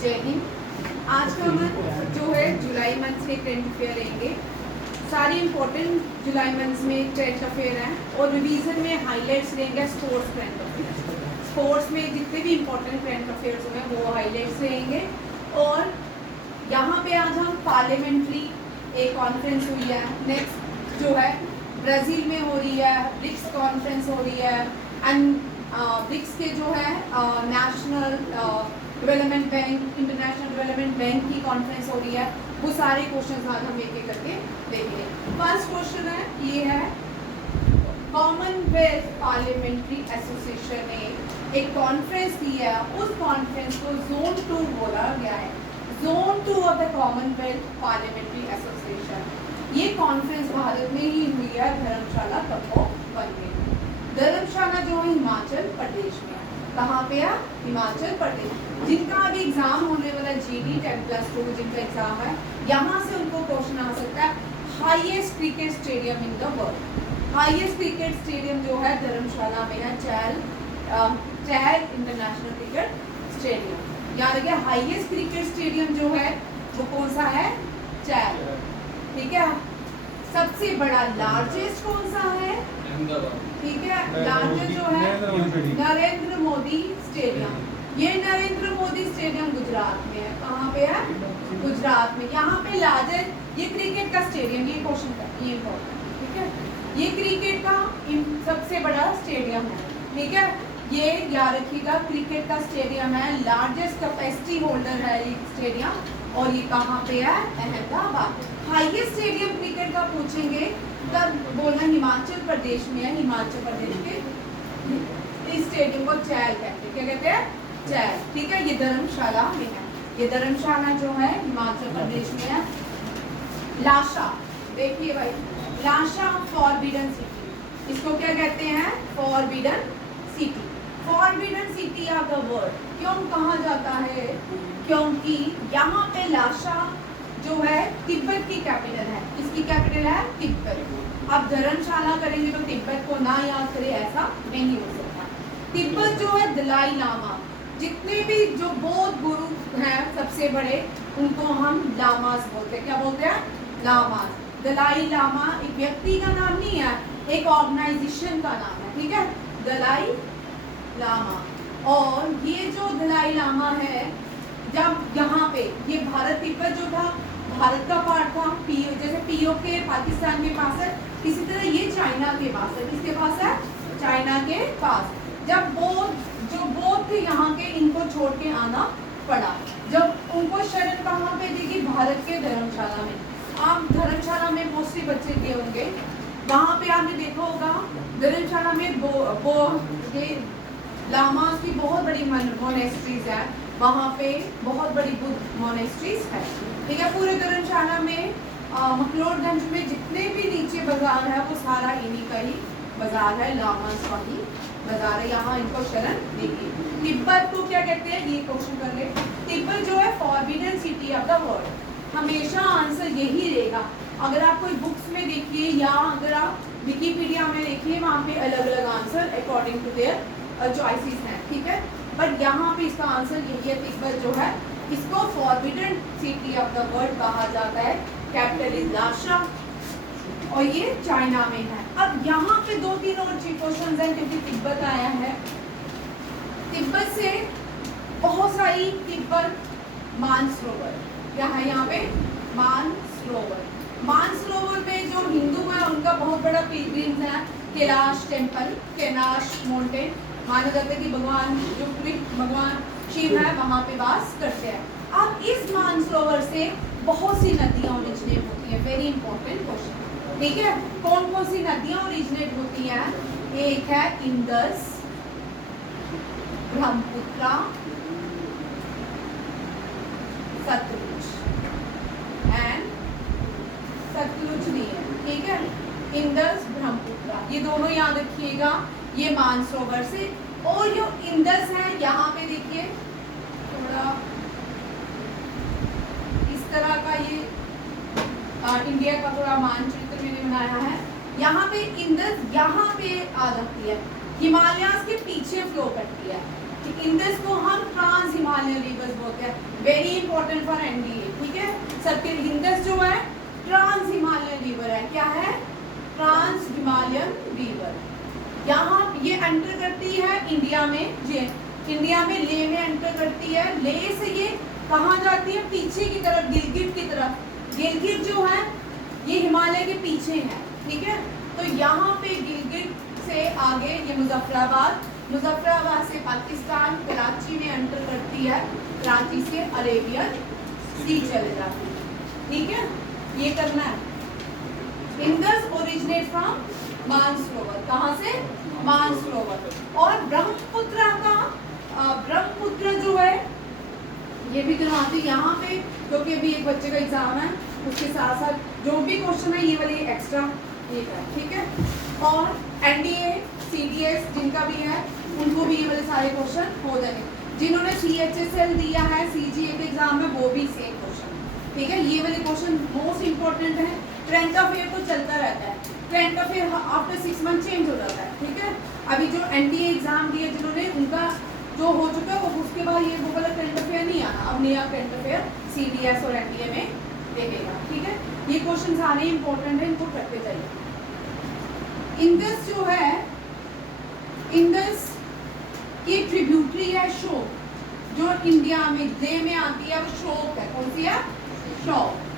जय हिंद। आज का मंथ जो है जुलाई मंथ से करंट अफेयर रहेंगे। सारी इंपॉर्टेंट जुलाई मंथ में करंट अफेयर हैं और रिवीजन में हाईलाइट्स रहेंगे स्पोर्ट्स करंट अफेयर। स्पोर्ट्स में जितने भी इंपॉर्टेंट करंट अफेयर्स हैं वो हाईलाइट्स रहेंगे। और यहाँ पे आज हम पार्लियामेंट्री एक कॉन्फ्रेंस हुई है, नेक्स्ट जो है ब्राज़ील में हो रही है, ब्रिक्स कॉन्फ्रेंस हो रही है एंड ब्रिक्स के जो है national development bank, international development bank की कॉन्फ्रेंस हो रही है। वो सारे क्वेश्चन आज हम एक एक करके देखेंगे। फर्स्ट क्वेश्चन है, ये है कॉमनवेल्थ पार्लियामेंट्री एसोसिएशन ने एक कॉन्फ्रेंस दी है, उस कॉन्फ्रेंस को जोन 2 बोला गया है। Zone 2 of the Commonwealth parliamentary association. ये कॉन्फ्रेंस भारत में ही हुई है, धर्मशाला तपो वन में। धर्मशाला जो है हिमाचल प्रदेश में है। कहाँ पे है? हिमाचल प्रदेश। जिनका अभी एग्जाम होने वाला GD 10+2 जिनका एग्जाम है, यहाँ से उनको क्वेश्चन आ सकता है highest cricket stadium in the world. Highest cricket stadium जो है धर्मशाला में है, चहल इंटरनेशनल क्रिकेट स्टेडियम। याद रखिए हाईएस्ट क्रिकेट स्टेडियम जो है वो कौन सा है? चहल। ठीक है। सबसे बड़ा लार्जेस्ट कौन सा है? ठीक है, लार्जेस्ट जो है नरेंद्र मोदी स्टेडियम। ये नरेंद्र मोदी स्टेडियम गुजरात में है। कहाँ पे है? गुजरात में। यहाँ पे लार्जेस्ट ये क्रिकेट का स्टेडियम, ये क्वेश्चन का ये इम्पोर्टेंट। ठीक है, ये क्रिकेट का सबसे बड़ा स्टेडियम है। ठीक है, ये याद रखिएगा क्रिकेट का स्टेडियम है, लार्जेस्ट कैपेसिटी होल्डर है ये स्टेडियम। और ये कहाँ पे है? अहमदाबाद। हाईएस्ट स्टेडियम क्रिकेट का पूछेंगे तब बोलना हिमाचल प्रदेश में है। हिमाचल प्रदेश के इस स्टेडियम को चहल कहते हैं। क्या कहते हैं? चहल। ठीक है, ये धर्मशाला में है। ये धर्मशाला जो है हिमाचल प्रदेश में है। लाशा, देखिए भाई, लाशा फॉरबिडन सिटी, इसको क्या कहते हैं? Forbidden city. Forbidden city of the world क्यों कहा जाता है? क्योंकि यहाँ पे लाशा जो है तिब्बत की कैपिटल है। इसकी कैपिटल है तिब्बत। अब धर्मशाला करेंगे तो तिब्बत को ना याद करें, ऐसा नहीं हो सकता। तिब्बत जो है दलाई लामा, जितने भी जो बौद्ध गुरु हैं सबसे बड़े, उनको हम लामास बोलते हैं। क्या बोलते हैं? लामास। दलाई लामा एक व्यक्ति का नाम नहीं है, एक ऑर्गेनाइजेशन का नाम है। ठीक है, दलाई लामा। और ये जो दलाई लामा है, जब यहाँ पे ये भारत तिब्बत जो था भारत का पार्ट था, जैसे POK पाकिस्तान के पास है, इसी तरह ये चाइना के पास है। किसके पास है? चाइना के पास। जब बौद्ध थे यहाँ के, इनको छोड़ के आना पड़ा। जब उनको शरण कहाँ पे देगी? भारत के धर्मशाला में। आप धर्मशाला में मोस्टली बच्चे गए होंगे, वहाँ पे आपने देखा होगा धर्मशाला में लामास की बहुत बड़ी मोनेस्ट्रीज है। वहाँ पे बहुत बड़ी बुद्ध मोनेस्ट्रीज है। ठीक है, पूरे धर्मशाला में मकलोडगंज में जितने भी नीचे बाजार है वो सारा इन्हीं का ही बाजार है, लामास का ही बाजार है। यहाँ इनको शरण देगी। तिब्बत को क्या कहते हैं? ये क्वेश्चन कर ले। तिब्बत जो है forbidden city of the world. हमेशा आंसर यही रहेगा। अगर आप कोई बुक्स में देखिए या अगर आप विकिपीडिया में देखिए, वहाँ पे अलग अलग answer according to their choices हैं। ठीक है, बट यहाँ पे इसका आंसर यही है, तिब्बत जो है इसको forbidden city of the world कहा जाता है। कैपिटल इज लाशा और ये चाइना में है। अब यहाँ पे 2-3 और क्वेश्चन हैं क्योंकि तिब्बत आया है। तिब्बत से बहुत सारी तिब्बत मानसरोवर क्या है? यहाँ पे मानसरोवर। मानसरोवर में जो हिंदू है उनका बहुत बड़ा पिलग्रिम्स है, कैलाश टेम्पल, कैलाश माउंटेन। माना जाता है कि भगवान शिव है वहाँ पे वास करते हैं। अब इस मानसरोवर से बहुत सी नदियाँ ओरिजिनेट होती हैं। Very important question. ठीक है, कौन कौन सी नदियाँ ओरिजिनेट होती हैं? एक है इंदस, ब्रह्मपुत्रा, सतलुज एंड सतलुज नहीं है। ठीक है, इंदस, ब्रह्मपुत्रा, ये दोनों याद रखिएगा। ये मानसरोवर से, और जो इंदस है यहाँ पे देखिए थोड़ा इस तरह का ये इंडिया का थोड़ा मानचित्र मैंने बनाया है। यहाँ पे इंदस यहाँ पे आ जाती है, हिमालयास के पीछे फ्लो करती है। इंदस को हम ट्रांस हिमालयन रिवर्स बोलते हैं। मॉडल फॉर एनडीए, ठीक है। सबके इंडस जो है ट्रांस हिमालयन रिवर है, क्या है, ट्रांस हिमालयन रिवर। यहाँ ये एंटर करती है इंडिया में, इंडिया में लेह में एंटर करती है। लेह से ये कहाँ जाती है, पीछे की तरफ, गिलगिट की तरफ। गिलगिट जो है ये हिमालय के पीछे है, ठीक है। तो यहाँ पे गिलगिट से आगे ये मुजफ्फराबाद, मुजफ्फराबाद से पाकिस्तान, कराची में एंटर करती है, कराची से अरेबियन सी चले जाती है, ठीक है। ये करना है। इंडस ओरिजिनेट फ्रॉम मानसरोवर, कहाँ से, मानसरोवर। और ब्रह्मपुत्र का ब्रह्मपुत्र जो है ये भी करवाती यहाँ पे, क्योंकि अभी एक बच्चे का एग्जाम है, उसके साथ साथ जो भी क्वेश्चन है ये वाली एक्स्ट्रा ये है, ठीक है। और एनडीए सीडीएस जिनका भी है उनको भी ये वाले सारे क्वेश्चन हो जाएंगे। जिन्होंने सीएचएसएल दिया है सीजीए के एग्जाम में वो भी सेम क्वेश्चन, ठीक है। ये वाले क्वेश्चन मोस्ट इंपॉर्टेंट है। करंट अफेयर तो चलता रहता है, current affair after 6 month change हो जाता है, ठीक है। अभी जो एनडीए एग्जाम दिए जिन्होंने, उनका जो हो चुका है वो उसके बाद ये वो वाला करंट अफेयर नहीं आना, अब नया करंट अफेयर सीडीएस और एनडीए में देखेगा, ठीक है। ये क्वेश्चन सारे इंपॉर्टेंट है, इनको करते जाइए। इंडस जो है, इंडस की ट्रिब्यूटरी है शोक, जो इंडिया में लेह में आती है वो शोक है। कौन सी है, शोक।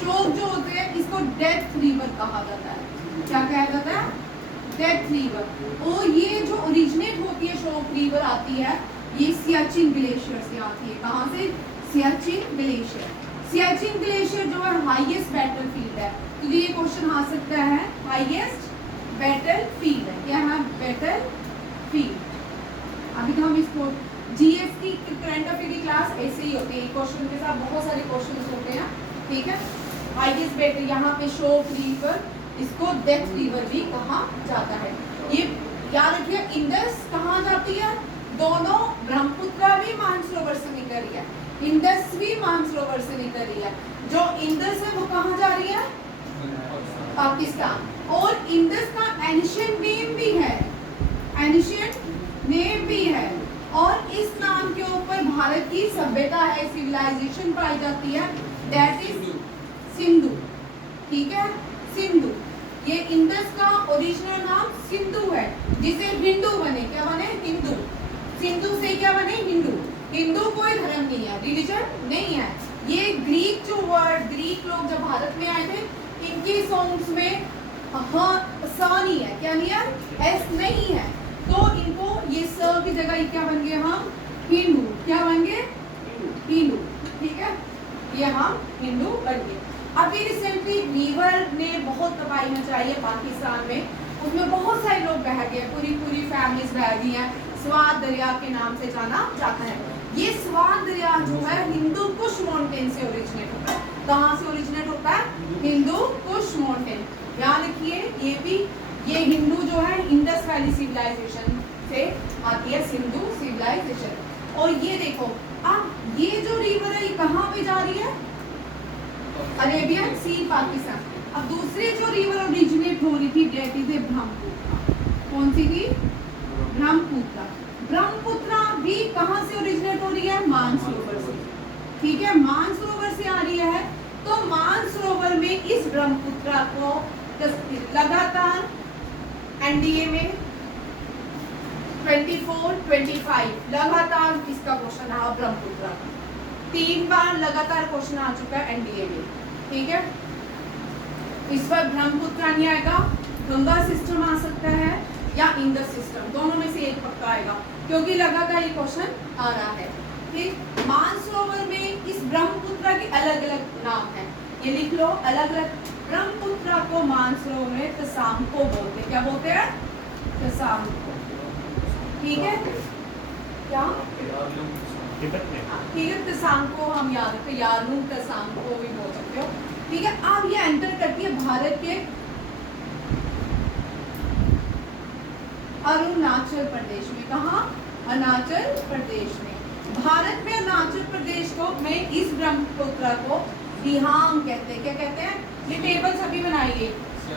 शोक जो होते हैं इसको डेथ रिवर कहा जाता है, क्या कहा जाता है, डेथ रिवर। और ये जो ओरिजिनेट होती है शोक रिवर आती है, ये सियाचिन ग्लेशियर से आती है। कहाँ से, सियाचिन ग्लेशियर। सियाचिन ग्लेशियर जो है हाईएस्ट बैटल फील्ड है, तो ये क्वेश्चन आ सकता है, हाईएस्ट बैटल फील्ड है, क्या है, बैटल फील्ड। अभी तो हम इसको जीएस की करंट अफेयर की क्लास ऐसे ही होती है, क्वेश्चन के साथ बहुत सारे क्वेश्चन होते हैं, ठीक है। हाईएस्ट बैटल यहाँ पे शोक रिवर, इसको डेथ रिवर भी कहा जाता है। ये याद रखिए, इंडस कहाँ जाती है, दोनों ब्रह्मपुत्र भी मानसरोवर से निकल रही है, इंडस भी मानसरोवर से निकल रही है। जो इंडस है वो कहाँ जा रही है, पाकिस्तान। और इंडस का एंशिएंट नेम भी है, एंशिएंट नेम भी है। और इस नाम के ऊपर भारत की सभ्यता है, सिविलाइजेशन पाई जाती है, दैट इज सिंधु, ठीक है, सिंधु। ये इंडस का ओरिजिनल नाम सिंधु है, जिसे हिंदू बने, क्या बने, हिंदू। सिंधु से क्या बने, हिंदू। हिंदू कोई धर्म नहीं है, रिलीजन नहीं है। ये ग्रीक जो वर्ड, ग्रीक लोग जब भारत में आए थे, इनकी सॉन्ग्स में स नहीं है, क्या नहीं है, एस नहीं है, तो इनको ये स की जगह ये क्या बन गए, हम हिंदू, क्या बन गए, हिंदू, ठीक है, ये हम हिंदू बन गए। अभी रिसेंटली वीवर ने बहुत तबाही मचाई है पाकिस्तान में, उसमें बहुत सारे लोग बह गए, पूरी फैमिलीज बह गई हैं। स्वात दरिया के नाम से जाना जाता है। ये स्वात दरिया जो है हिंदू कुश माउंटेन से ओरिजिनेट होता है। कहाँ से ओरिजिनेट होता है, हिंदू कुश माउंटेन। याद रखिए, ये भी, ये हिंदू जो है इंडस वैली सिविलाइजेशन से आती है, सिंधु सिविलाइजेशन। और ये देखो, अब ये जो रिवर है ये कहाँ पे जा रही है, अरेबियन सी, पाकिस्तान। अब दूसरी जो रिवर ओरिजिनेट हो रही थी डेट इज ब्रह्मपुत्र। कौन सी थी, ब्रह्मपुत्र। ब्रह्मपुत्र भी कहाँ से ओरिजिनेट हो रही है, मानसरोवर से, ठीक है, मानसरोवर से आ रही है। तो मानसरोवर में इस ब्रह्मपुत्र को लगातार एनडीए में 24, 25 लगातार इसका क्वेश्चन रहा, ब्रह्मपुत्र 3 बार लगातार क्वेश्चन आ चुका है एनडीए में, ठीक है। इस बार ब्रह्मपुत्र नहीं आएगा, गंगा सिस्टम आ सकता है या इंडस सिस्टम, दोनों में से एक पक्का आएगा, क्योंकि लगातार ये क्वेश्चन आ रहा है, ठीक। मानसरोवर में इस ब्रह्मपुत्र के अलग अलग नाम है, ये लिख लो, अलग अलग। ब्रह्मपुत्र को मानसरोवर में तसामको बोलते हैं, क्या बोलते हैं, तसामको, ठीक है, क्या, ठीक है, तसामको हम याद रखते, यारलू तसामको भी बोल सकते हो, ठीक है। अब ये एंटर करती है भारत के अरुणाचल प्रदेश में, कहाँ, अरुणाचल प्रदेश में। भारत में अरुणाचल प्रदेश को में इस ब्रह्मपुत्र को दिहांग कहते हैं, क्या कहते हैं। ये टेबल सभी बनाइए,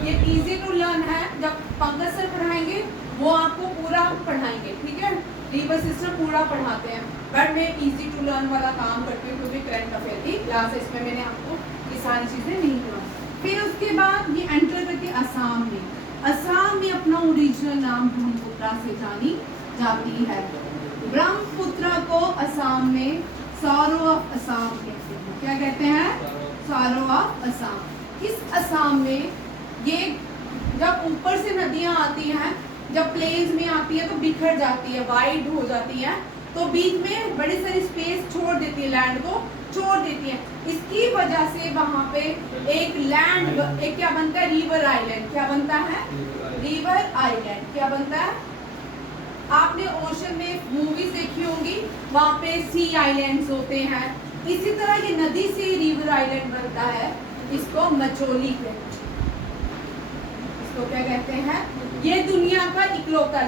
ये इजी टू लर्न है, जब पंकज सर पढ़ाएंगे वो आपको पूरा पढ़ाएंगे, ठीक है। रिवर सिस्टम पूरा पढ़ाते हैं, बट मैं इजी टू लर्न वाला काम करती हूँ क्योंकि करंट अफेयर की क्लास है, इसमें मैंने आपको ये सारी चीज़ें नहीं करवाई। फिर उसके बाद ये एंटर करके असम में। असम में अपना ओरिजिनल नाम ब्रह्मपुत्र से जानी जाती है। ब्रह्मपुत्र को असम में सॉरो ऑफ असम कहते हैं। क्या कहते हैं? Sorrow of Assam. इस असम में ये जब ऊपर से नदियां आती हैं, जब प्लेन्स में आती है तो बिखर जाती है, वाइड हो जाती है, तो बीच में बड़ी सारी स्पेस छोड़ देती है, लैंड को छोड़ देती है। इसकी वजह से वहां पे एक लैंड, एक क्या बनता है? River island. क्या बनता है? River island. क्या बनता है? आपने ओशन में मूवीज देखी होंगी, वहां पे सी आइलैंड्स होते हैं। इसी तरह ये नदी से रिवर आइलैंड बनता है, इसको मचोली कहते हैं। इसको क्या कहते हैं? ये दुनिया का इकलौता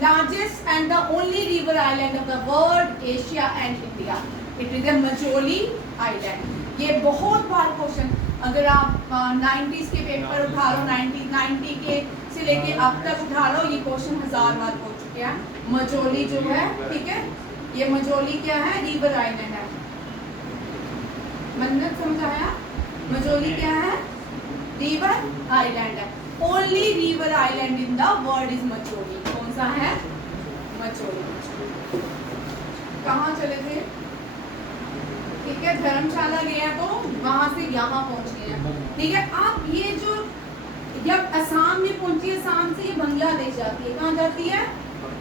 largest and the only river island of the world, Asia and India. It is a Majuli island. ये बहुत बार क्वेश्चन, अगर आप 90s के पेपर उठा लो, 90 के से लेके अब तक उठा लो, ये क्वेश्चन 1000 बार हो चुके हैं। मचोली जो है, ठीक है, ये मचोली क्या है? रिवर आइलैंड है। मन्नत समझ आया? मचोली क्या है? रिवर आइलैंड है। Only river island in the world is Majuli. कौन सा है? मचोली। कहाँ चले थे? ठीक है, धर्मशाला गया तो वहां से यहाँ पहुंच गए। ठीक है, अब ये जो जब असम में पहुंची, असम से ये बांग्लादेश जाती है। कहाँ जाती है?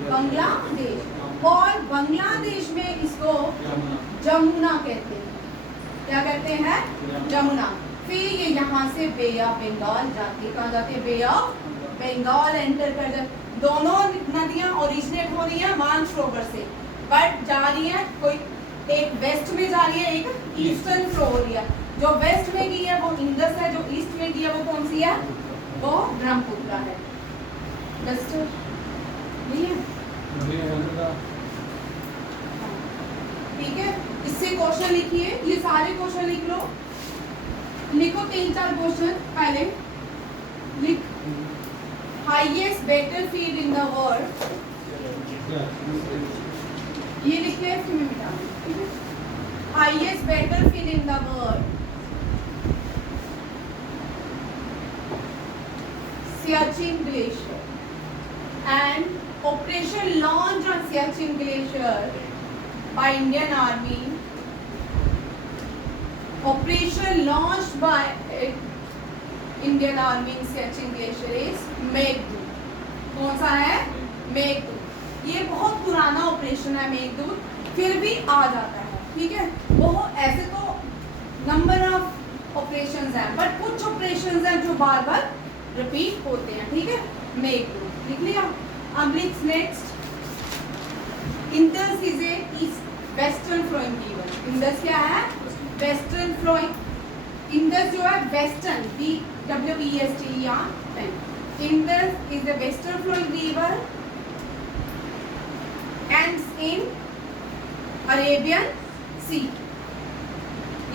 बांग्लादेश। और बांग्लादेश में इसको जमुना कहते हैं। क्या कहते हैं? जमुना। फिर ये यहाँ से बे ऑफ बंगाल जाती है। कहाँ जाती है? बे ऑफ बंगाल एंटर कर जाती। दोनों नदियाँ ओरिजिनेट हो रही हैं मानसरोवर से, बट जा रही है कोई एक वेस्ट में जा रही है, एक ईस्टर्न फ्लो हो रही है। जो वेस्ट में गई है वो इंडस है, जो ईस्ट में गई है वो कौन सी है? वो ब्रह्मपुत्र है। ठीक है, इससे क्वेश्चन लिखिए, ये सारे क्वेश्चन लिख लो। लिखो 3-4 क्वेश्चन पहले लिख। Highest battlefield in the world, ये लिखिए, इसमें मिटा दो। Highest battlefield in the world, Siachen Glacier, and operation launched on Siachen Glacier by Indian Army. Operation launched by Indian Army in Siachen Glacier is Meghdoot. कौन सा है? मेघदूत। ये बहुत पुराना ऑपरेशन है मेघदूत, फिर भी आ जाता है। ठीक है, वो ऐसे तो नंबर ऑफ ऑपरेशंस हैं, बट कुछ ऑपरेशंस हैं जो बार बार रिपीट होते हैं। ठीक है, मेघदूत लिख लिया। अब next, Indus is a western flowing river. Indus क्या है? Western flowing. इंडस जो है वेस्टर्न, WEST या Indus is the western flowing river ends in Arabian sea.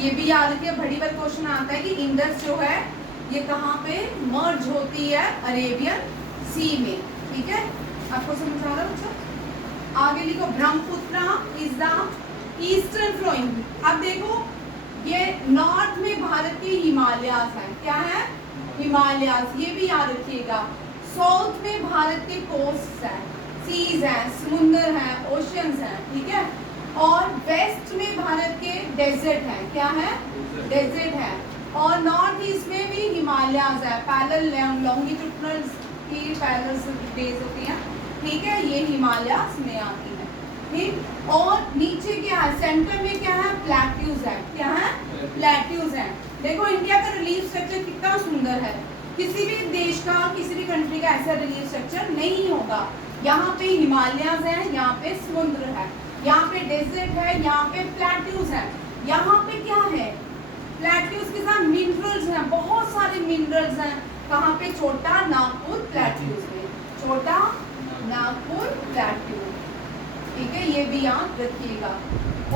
ये भी याद रखिए, बड़ी बार क्वेश्चन आता है कि इंडस जो है ये कहाँ पे मर्ज होती है? अरेबियन सी में। ठीक है, आपको समझ आ रहा है बच्चों? आगे लिखो, Brahmaputra is the eastern flowing. अब देखो, ये नॉर्थ में भारत के हिमालयास हैं। क्या है? हिमालयास, ये भी याद रखिएगा। साउथ में भारत के कोस्ट हैं, सीज हैं, समुद्र हैं, ओशंस हैं। ठीक है, और वेस्ट में भारत के डेजर्ट हैं। क्या है? डेजर्ट है। और नॉर्थ ईस्ट में भी हिमालयाज है, पैरेलल लॉन्गिट्यूडनल की पैरेलल डेज होती हैं। ठीक है, ये हिमालयाज में आती है। ठीक, और नीचे क्या है? सेंटर में क्या है? प्लेट्यूज है। क्या है? प्लेट्यूज है। देखो इंडिया का रिलीफ स्ट्रक्चर कितना सुंदर है। किसी भी देश का, किसी भी कंट्री का ऐसा रिलीफ स्ट्रक्चर नहीं होगा। यहाँ पे हिमालयाज है, यहाँ पे समुद्र है, यहाँ पे डेजर्ट है, यहाँ पे प्लेट्यूज है। यहाँ पे क्या है? प्लेट्यूज के साथ मिनरल्स हैं, बहुत सारे मिनरल्स हैं। कहाँ पे? छोटा नागपुर प्लेट्यूज में, छोटा नागपुर प्लेट्यूज। ठीक है, ये भी याद रखिएगा।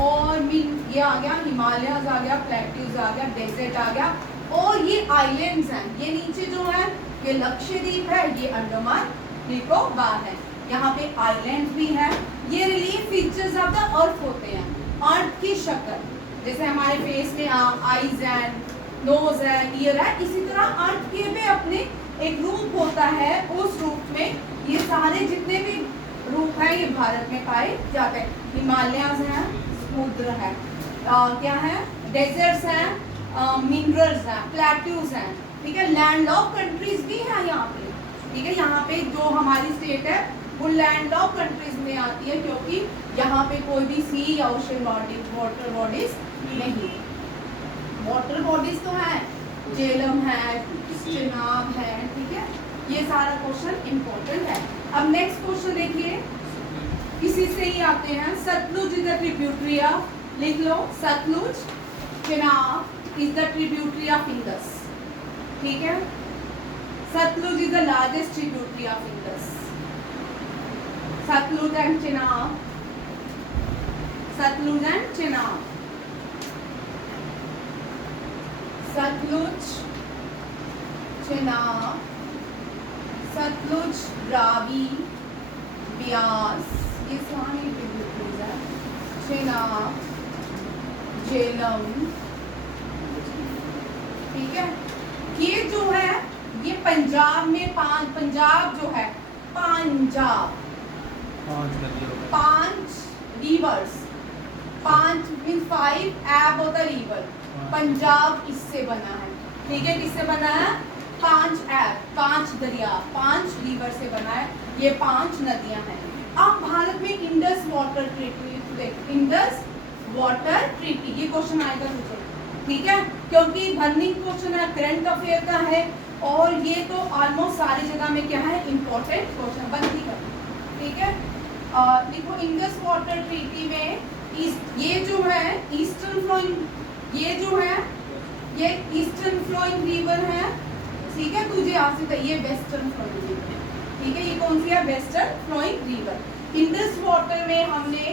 और ये आ गया, हिमालयाज आ गया, प्लेट्यूज आ गया, डेजर्ट आ गया, और ये आइलैंड्स हैं। ये नीचे जो है ये लक्षद्वीप है, ये अंडमान निकोबार है। यहाँ पे आइलैंड भी है। ये relief features of the earth होते हैं, अर्थ की शक्ल, जैसे हमारे फेस में आईज एंड नोज है, ईयर है, इसी तरह अर्थ के भी अपने एक रूप होता है। उस रूप में ये सारे जितने भी रूप है ये भारत में पाए जाते हैं। हिमालयाज हैं, समुद्र है, क्या है, डेजर्ट्स हैं, मिनरल्स हैं, प्लेट्यूज हैं, ठीक है। लैंडलॉक कंट्रीज भी हैं यहाँ पे, ठीक है। यहाँ पे जो हमारी स्टेट है वो लैंडलॉक कंट्रीज में आती है, क्योंकि यहाँ पे कोई भी सी या ओशन बॉडी, वाटर बॉडीज नहीं। वाटर बॉडीज तो है, झेलम है, चिनाब है, ठीक है। ये सारा क्वेश्चन इंपॉर्टेंट है। अब नेक्स्ट क्वेश्चन देखिए, इसी से ही आते हैं। Sutlej is the tributary of, लिख लो, Sutlej Chenab is the tributary of Indus, ठीक है। Sutlej is the largest tributary of Indus. Sutlej and Chenab, Sutlej and Chenab, Sutlej Chenab, Sutlej, Ravi, Beas, ये सारी ट्रिब्यूटरीज है। चिनाब, झेलम, ठीक है। ये जो है ये पंजाब में पंजाब जो है, पंजाब, 5 रिवर्स, 5 मीन 5 एब होता रिवर, पंजाब इससे बना है, ठीक है। किससे बना है? 5 एब, 5 दरिया, 5 रिवर से बना है। ये 5 नदियां हैं। अब भारत में Indus water treaty, Indus water treaty, ये क्वेश्चन आएगा तुझे, ठीक है, क्योंकि बर्निंग क्वेश्चन है, करंट अफेयर का है, और ये तो ऑलमोस्ट सारी जगह में क्या है, इंपॉर्टेंट क्वेश्चन बनती है, ठीक है। देखो इंडस वाटर ट्रीटी में ये जो है ईस्टर्न फ्लोइंग, ये जो है ये ईस्टर्न फ्लोइंग रिवर है, ठीक है। तुझे यहाँ से ये वेस्टर्न फ्लोइंग रिवर, ठीक है। ये कौन सी है? Western flowing river. Indus water में हमने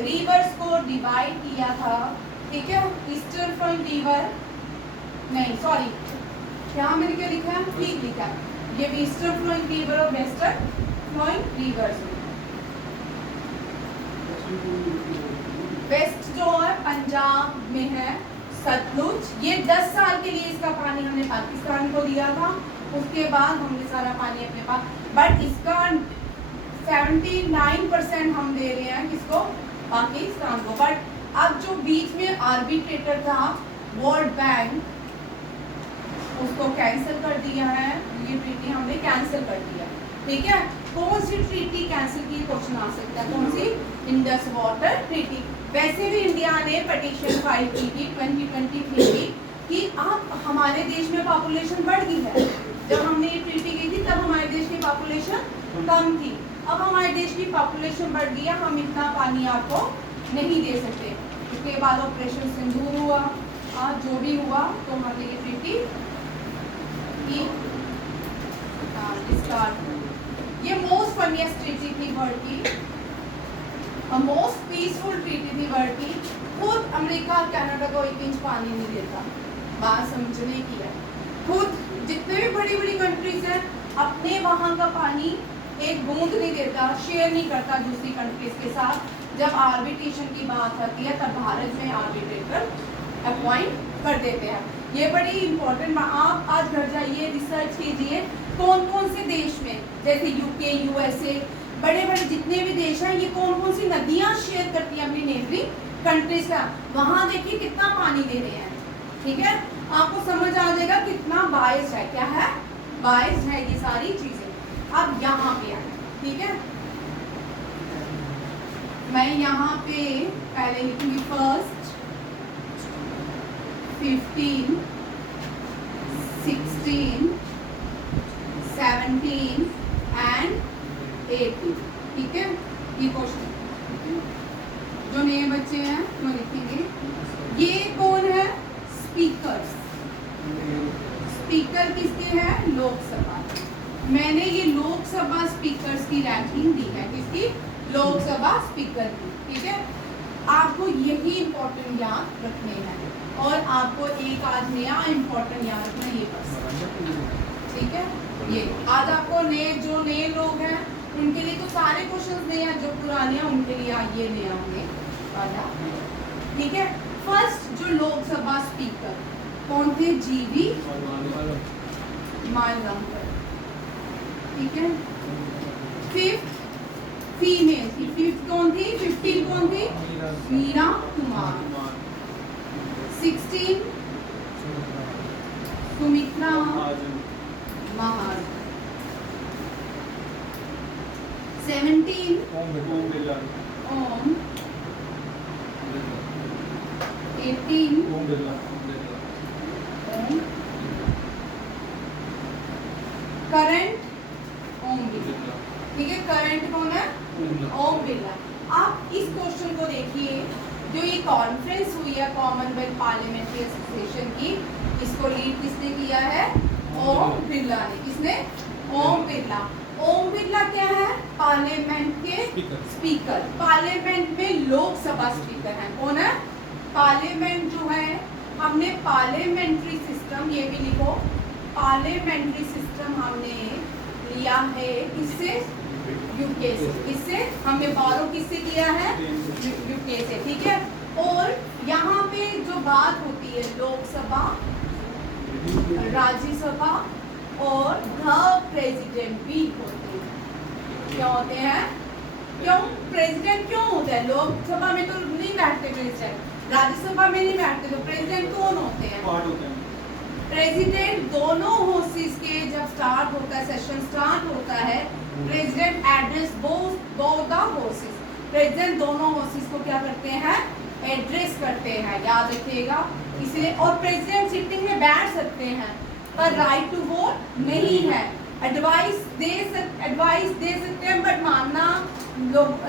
रिवर्स को डिवाइड किया था, ठीक है। ईस्टर्न फ्लोइंग रिवर, नहीं सॉरी, यहाँ मैंने क्या लिखा है, ठीक लिखा है, ये ईस्टर्न फ्लोइंग रिवर और वेस्टर्न फ्लोइंग रिवर्स। वेस्ट जो है पंजाब में है सतलुज, ये 10 साल के लिए इसका पानी हमने पाकिस्तान को दिया था, उसके बाद हमने सारा पानी अपने पास, बट इसका 79% हम दे रहे हैं किसको? पाकिस्तान को। बट अब जो बीच में आर्बिट्रेटर था वर्ल्ड बैंक, उसको कैंसिल कर दिया है, ये ट्रीटी हमने कैंसिल कर दिया, ठीक है। कौन सी ट्रीटी कैंसिल की? क्वेश्चन आ सकता है, कौन सी? Indus water treaty. वैसे भी इंडिया ने पिटीशन फाइल की थी 2023 में कि अब हमारे देश में पॉपुलेशन बढ़ गई है। जब हमने ये ट्रीटी की थी तब हमारे देश की पॉपुलेशन कम थी, अब हमारे देश की पॉपुलेशन बढ़ गई है, हम इतना पानी आपको नहीं दे सकते। उसके बाद ऑपरेशन सिंदूर हुआ, जो भी हुआ, तो हमने ये ट्रीटी की स्टार्ट। ये मोस्ट फनीएस्ट ट्रीटी थी वर्ल्ड की, मोस्ट पीसफुल ट्रीटी थी वर्ल्ड की। खुद अमेरिका कनाडा को 1 इंच पानी नहीं देता, बात समझने की है। खुद जितने भी बड़ी बड़ी कंट्रीज हैं अपने वहाँ का पानी एक बूंद नहीं देता, शेयर नहीं करता दूसरी कंट्रीज के साथ। जब आर्बिट्रेशन की बात आती है तब भारत में आर्बिट्रेटर अपॉइंट कर देते हैं। ये बड़ी इंपॉर्टेंट, आप आज घर जाइए रिसर्च कीजिए कौन कौन से देश में, जैसे यूके, यूएसए, बड़े बड़े जितने भी देश हैं, ये कौन कौन सी नदियाँ शेयर करती हैं अपनी नेबरिंग कंट्रीज का। वहाँ देखिए कितना पानी दे रहे हैं, ठीक है। आपको समझ आ जाएगा कितना बायस है, क्या है, बायस है ये सारी चीजें। अब यहाँ पे आए, ठीक है, मैं यहाँ पे पहले लिखूंगी फर्स्ट 15 16 17 एंड 18, ठीक है। ये क्वेश्चन जो नए बच्चे हैं वो लिखेंगे। ये कौन है? स्पीकर्स। स्पीकर किसके हैं? लोकसभा। मैंने ये लोकसभा स्पीकर्स की रैंकिंग दी है, किसकी? लोकसभा स्पीकर की, ठीक है। आपको यही इंपॉर्टेंट याद रखने हैं, और आपको एक आज नया इंपॉर्टेंट याद रखना, ये बस, ठीक है। ये आज आपको नए जो नए लोग हैं उनके लिए तो सारे क्वेश्चंस नए हैं, जो पुराने हैं उनके लिए ये नया होने वाला। ठीक है, फर्स्ट जो लोकसभा स्पीकर कौन थे? जीवी मालवंकर। ठीक है, फिफ्थ फीमेल थी, फिफ्थ कौन थी? 15 कौन थी? मीरा कुमार। 16 सुमित्रा महाजन। 17 ओम। 18 ओम। करंट ओम बिरला। ठीक है, करंट कौन है? ओम बिरला। आप इस क्वेश्चन को देखिए, जो ये कॉन्फ्रेंस हुई है कॉमनवेल्थ पार्लियामेंट्री एसोसिएशन की, इसको लीड किसने किया है? ओम बिरला ने। किसने? ओम बिरला। ओम बिरला क्या है? पार्लियामेंट के स्पीकर। पार्लियामेंट में लोकसभा स्पीकर है। कौन है? पार्लियामेंट जो है, हमने पार्लियामेंट्री सिस्टम, ये भी लिखो, पार्लियामेंट्री सिस्टम हमने लिया है किससे? यूके से। किससे? हमने बारो किससे किया है? यूके से। ठीक है, और यहाँ पे जो बात होती है लोकसभा, राज्यसभा और द प्रेसिडेंट भी होते हैं। क्या होते हैं? क्यों प्रेसिडेंट क्यों होता है? लोकसभा में तो नहीं बैठते प्रेसिडेंट, राज्यसभा में नहीं बैठते, तो प्रेसिडेंट कौन होते हैं? प्रेसिडेंट दोनों हाउसेस के जब स्टार्ट होता है, सेशन स्टार्ट होता है, president address both the houses. President दोनों हाउसेस को क्या करते हैं? एड्रेस करते हैं, याद रखिएगा। इसलिए, और प्रेसिडेंट सिटिंग में बैठ सकते हैं पर राइट टू वोट नहीं है। एडवाइस दे सकते हैं, बट मानना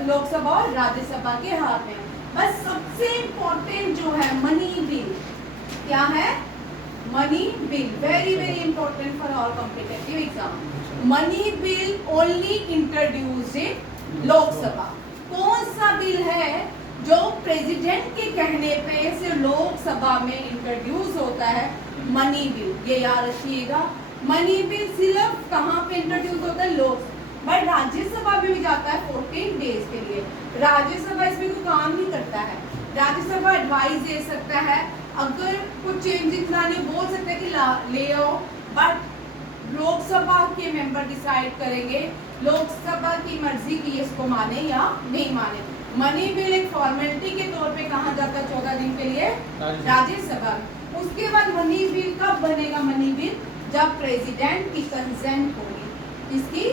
लोकसभा और राज्यसभा के हाथ में। बस सबसे इम्पोर्टेंट जो है मनी बिल, क्या है? Money bill, very very important for all competitive exam. Money bill only introduced in Lok Sabha. कौन सा बिल है जो प्रेसिडेंट के कहने पे से लोकसभा में इंट्रोड्यूस होता है? मनी बिल, ये याद रखिएगा। मनी बिल सिर्फ कहाँ पे इंट्रोड्यूस होता है? लोकसभा। बट राज्यसभा में भी जाता है 14 डेज के लिए। राज्यसभा इसमें कोई काम नहीं करता है। राज्यसभा एडवाइस दे सकता है, अगर कुछ चेंजेस लाने बोल सकते हैं कि ले आओ, बट लोकसभा के मेंबर डिसाइड करेंगे, लोकसभा की मर्जी की इसको माने या नहीं माने। मनी बिल एक फॉर्मेलिटी के तौर पे कहाँ जाता है 14 दिन के लिए? राज्यसभा। उसके बाद मनी बिल कब बनेगा? मनी बिल जब प्रेसिडेंट की कंसेंट होगी। इसकी?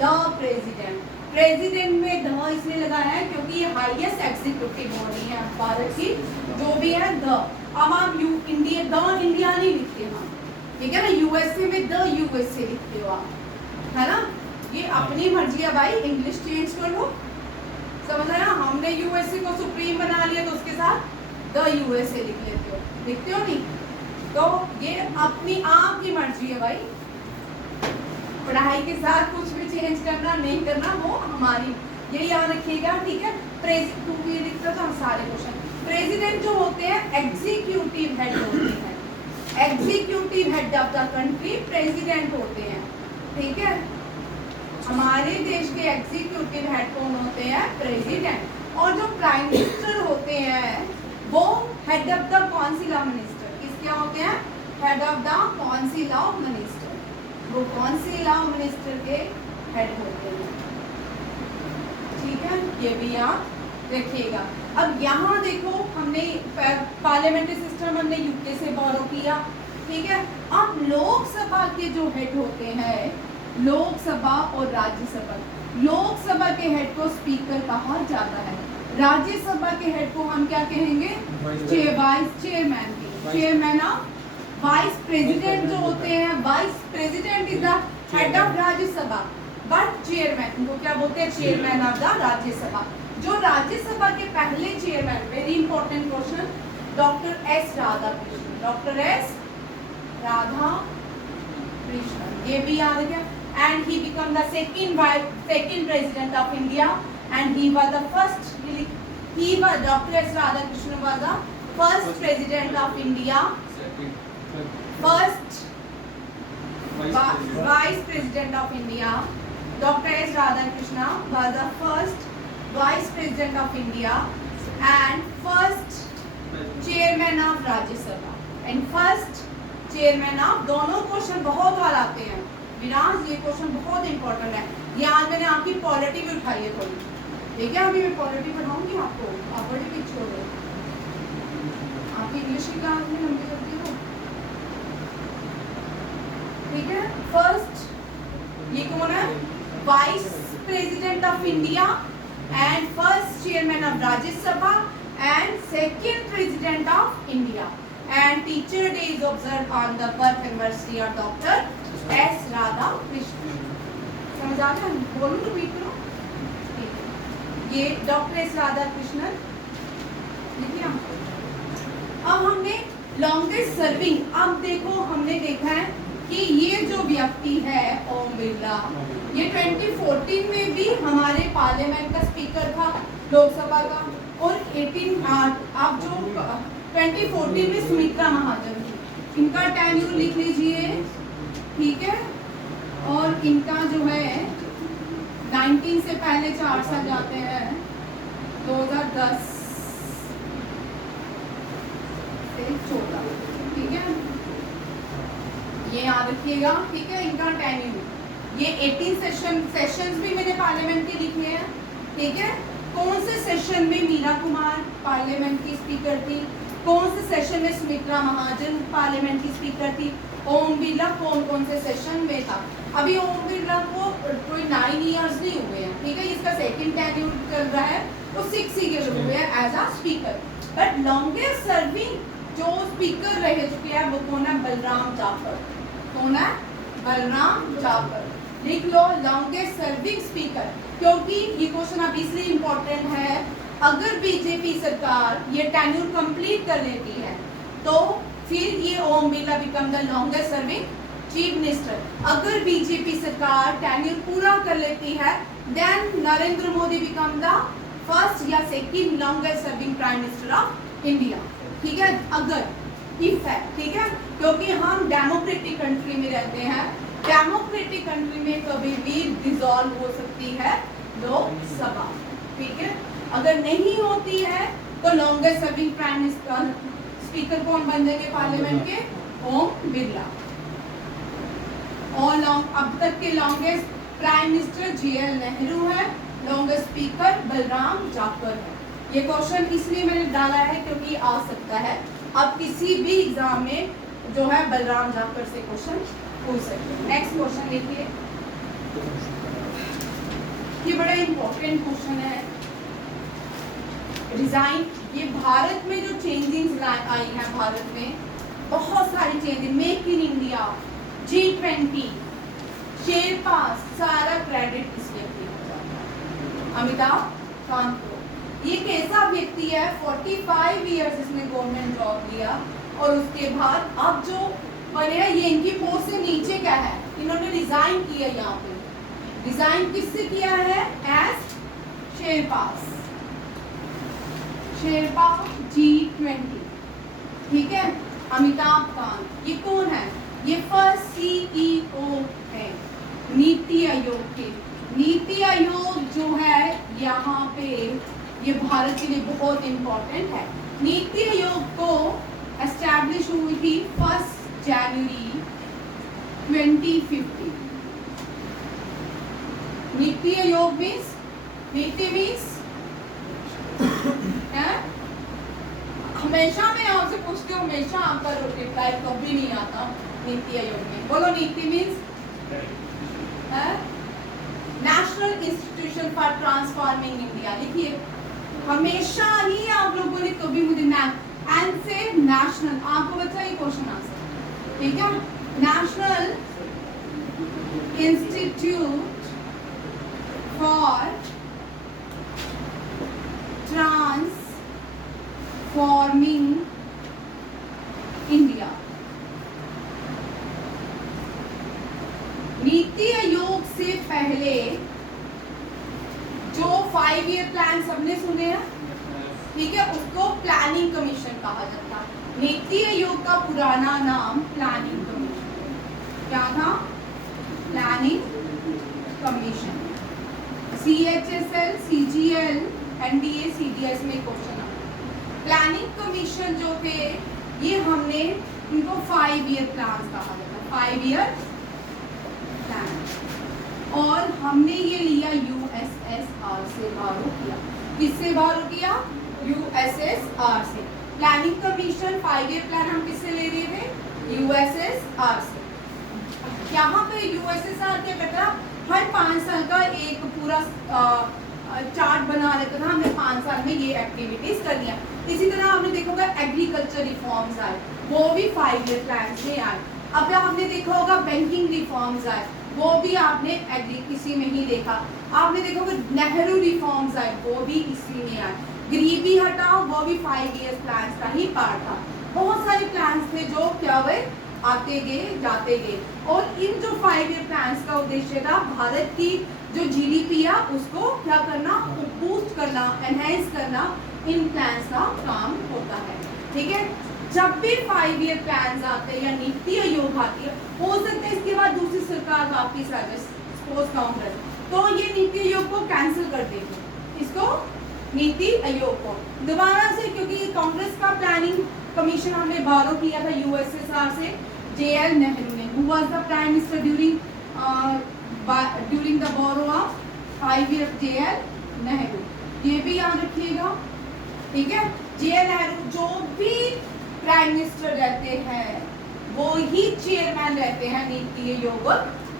The president. प्रेसिडेंट में द इसलिए लगाया है क्योंकि ये हाईएस्ट एग्जीक्यूटिव बॉडी है भारत की, जो भी है द। अब आप द इंडिया नहीं लिखते हम, ठीक है ना? यूएसए में द यूएसए लिखते हो आप, है ना? ये अपनी मर्जी है भाई, इंग्लिश चेंज कर लो, समझ आया? हमने यूएसए को सुप्रीम बना लिया तो उसके साथ द यूएसए लिखते हो नहीं? तो ये अपनी आपकी मर्जी है भाई, पढ़ाई के साथ कुछ भी चेंज करना नहीं करना वो हमारी, ये याद रखिएगा। ठीक है, प्रेसिडेंट लिखते तो हम सारे क्वेश्चन। प्रेसिडेंट जो होते हैं एग्जीक्यूटिव हेड होते हैं, executive head of the country president होते हैं। ठीक है, हमारे देश के एग्जीक्यूटिव हेड कौन होते हैं? प्रेसिडेंट। और जो प्राइम मिनिस्टर होते हैं वो head of the council of minister. किसके होते हैं? Head of the council of minister. वो काउंसिल ऑफ मिनिस्टर के हेड होते हैं। ठीक है, ये भी याद रखिएगा। अब यहाँ देखो, हमने पार्लियामेंट्री सिस्टम हमने यूके से बोरो किया। ठीक है, अब लोकसभा के जो हेड होते हैं, लोकसभा और राज्यसभा, लोकसभा के हेड को स्पीकर कहा जाता है, राज्यसभा के हेड को हम क्या कहेंगे? Vice chairman. Chairman of vice president जो होते हैं, vice president is the head of Rajya Sabha, but chairman उनको क्या बोलते हैं? Chairman of the Rajya Sabha. जो राज्यसभा के पहले chairman, very important question, doctor S Radhakrishnan. Doctor S Radhakrishnan, ये भी याद है। And he become the second president of India, and he was the first, doctor S Radhakrishnan was the first president of India, first vice president of India, Dr. S. Radhakrishna was the first Vice President of India and first Chairman of Rajya Sabha and first Chairman of, दोनों question बहुत बार आते हैं विराज, ये question बहुत important है। ये आज मैंने आपकी पॉलिटी भी उठाई है थोड़ी, ठीक है? अभी मैं पॉलिटी पढ़ाऊंगी आपको, आप बड़े पीछे हो गए, आपकी इंग्लिश की क्लास में लंबी चलती हो, ठीक है? फर्स्ट ये कौन है? Vice president of India and first chairman of Rajya Sabha and second president of India and teacher day is observe on the birth anniversary of doctor S Radhakrishnan. समझ आ गया? बोलूं तो रिपीट करो, ठीक है? ये डॉक्टर एस राधाकृष्णन लिखिए। अब हमने लॉन्गेस्ट सर्विंग, अब देखो हमने देखा है कि ये जो व्यक्ति है ओम बिरला, ये 2014 में भी हमारे पार्लियामेंट का स्पीकर था लोकसभा का, और 18 आप जो 2014 में सुमित्रा महाजन थी, इनका टेन्यूर लिख लीजिए, ठीक है? और इनका जो है 19 से पहले 4 साल जाते हैं 2010 से 14, ठीक है? ये याद रखिएगा, ठीक है? इनका टेन्यूर ये 18 सेशंस भी मैंने पार्लियामेंट के लिखे हैं, ठीक है? कौन से सेशन में मीरा कुमार पार्लियामेंट की स्पीकर थी, कौन से सेशन में सुमित्रा महाजन पार्लियामेंट की स्पीकर थी, ओम बिरला कौन कौन से सेशन में था। अभी ओम बिरला को कोई 9 इयर्स नहीं हुए हैं, ठीक है? इसका सेकंड टेन्यूर चल रहा है, वो 6 ईयर हुए हैं as a speaker, but longest serving जो स्पीकर रह चुके हैं वो कौन है? बलराम जाफर। कौन है? बलराम जाफर। लिख लो लॉन्गेस्ट सर्विंग स्पीकर, क्योंकि ये क्वेश्चन अब इसलिए इम्पोर्टेंट है, अगर बीजेपी सरकार ये टेन्यूर कंप्लीट कर लेती है तो फिर ये Om Birla become the longest serving chief minister. अगर बीजेपी सरकार टेन्यूर पूरा कर लेती है then Narendra Modi become the first या second longest serving prime minister of India, ठीक है? अगर इफेक्ट, ठीक है? क्योंकि हम डेमोक्रेटिक कंट्री में रहते हैं, डेमोक्रेटिक कंट्री में कभी भी डिसॉल्व हो सकती है लोकसभा, ठीक है? अगर नहीं होती है तो longest serving prime minister speaker कौन बन जाएंगे पार्लियामेंट के? ओम बिरला। और अब तक के longest prime minister JL Nehru है, लॉन्गेस्ट स्पीकर बलराम जाफर है। ये क्वेश्चन इसलिए मैंने डाला है क्योंकि आ सकता है अब किसी भी एग्जाम में जो है बलराम जाफर से क्वेश्चन पूछ सकते हैं। नेक्स्ट क्वेश्चन देखिए, ये बड़ा इंपॉर्टेंट क्वेश्चन है। रिजाइन, ये भारत में जो चेंजिंग आई है, भारत में बहुत सारी changing, make in India, G20, Sherpa, सारा क्रेडिट इस व्यक्ति को जाता है, अमिताभ कांत को। ये कैसा व्यक्ति है? 45 इयर्स इसने गवर्नमेंट जॉब लिया और उसके बाद अब जो बने हैं ये इनकी पोस्ट से नीचे क्या है? इन्होंने रिजाइन किया। यहाँ पे रिजाइन किससे किया है? एज शेरपास, शेरपा G20, ठीक है? अमिताभ कांत ये कौन है? ये फर्स्ट CEO है नीति आयोग के। नीति आयोग जो है यहाँ पे ये भारत के लिए बहुत इंपॉर्टेंट है। नीति आयोग को एस्टैब्लिश हुई थी 1 जनवरी 2050। नीति आयोग मीन्स, नीति मीन्स हमेशा मैं आपसे पूछती हूँ, हमेशा आपका रिप्लाई कभी नहीं आता नीति आयोग में। बोलो नीति means national institution for transforming India. लिखिए, हमेशा ही आप लोगों ने कभी मुझे एंड से नेशनल, आपको बच्चा ये क्वेश्चन आंसर, ठीक है? National institute for transforming India. NITI Aayog से पहले जो 5 ईयर प्लान सबने सुने हैं, ठीक है? उसको प्लानिंग कमीशन कहा जाता है। नीति आयोग का पुराना नाम प्लानिंग कमीशन, क्या था? Planning commission, CHSL, CGL, NDA, CDS में क्वेश्चन आता है। प्लानिंग कमीशन जो थे ये हमने इनको 5 ईयर प्लान कहा जाता है, 5 ईयर प्लान, और हमने ये लिया USSR से बारो किया। किससे बारो किया? USSR से। प्लानिंग कमीशन 5 ईयर प्लान हम किससे ले रहे थे? USSR से। यहाँ पे USSR क्या करता है, हर 5 साल का एक पूरा चार्ट बना लेता था, हमने 5 साल में ये एक्टिविटीज कर लिया। इसी तरह आपने देखा होगा एग्रीकल्चर रिफॉर्म्स आए, वो भी 5 ईयर प्लान में आए। अब आपने देखा होगा बैंकिंग रिफॉर्म्स आए, वो भी आपने इसी में ही देखा। आपने देखा होगा नेहरू रिफॉर्म्स आए, वो भी इसी में आए। गरीबी हटाओ, वो भी 5 ईयर प्लान का ही पार्ट था। बहुत सारे प्लान थे जो क्या हुए, आते गए जाते गए, और इन जो 5 ईयर प्लान्स का उद्देश्य था भारत की जो GDP है उसको क्या करना, बूस्ट करना, एनहेंस करना, इन प्लान्स का काम होता है। ठीक है, जब भी 5 ईयर प्लान्स आते हैं या नीति आयोग आती है, हो सकता है इसके बाद दूसरी सरकार आपकी सपोज कांग्रेस, तो ये नीति आयोग को कैंसिल कर देगी, इसको नीति आयोग को दोबारा से, क्योंकि कांग्रेस का प्लानिंग कमीशन हमने बारो किया था USSR से, JL नेहरू ने, who was the prime minister during the borrow of 5 year, JL Nehru, ये भी याद रखिएगा। ठीक है, JL नेहरू जो भी प्राइम मिनिस्टर रहते हैं वो ही चेयरमैन रहते हैं नीति आयोग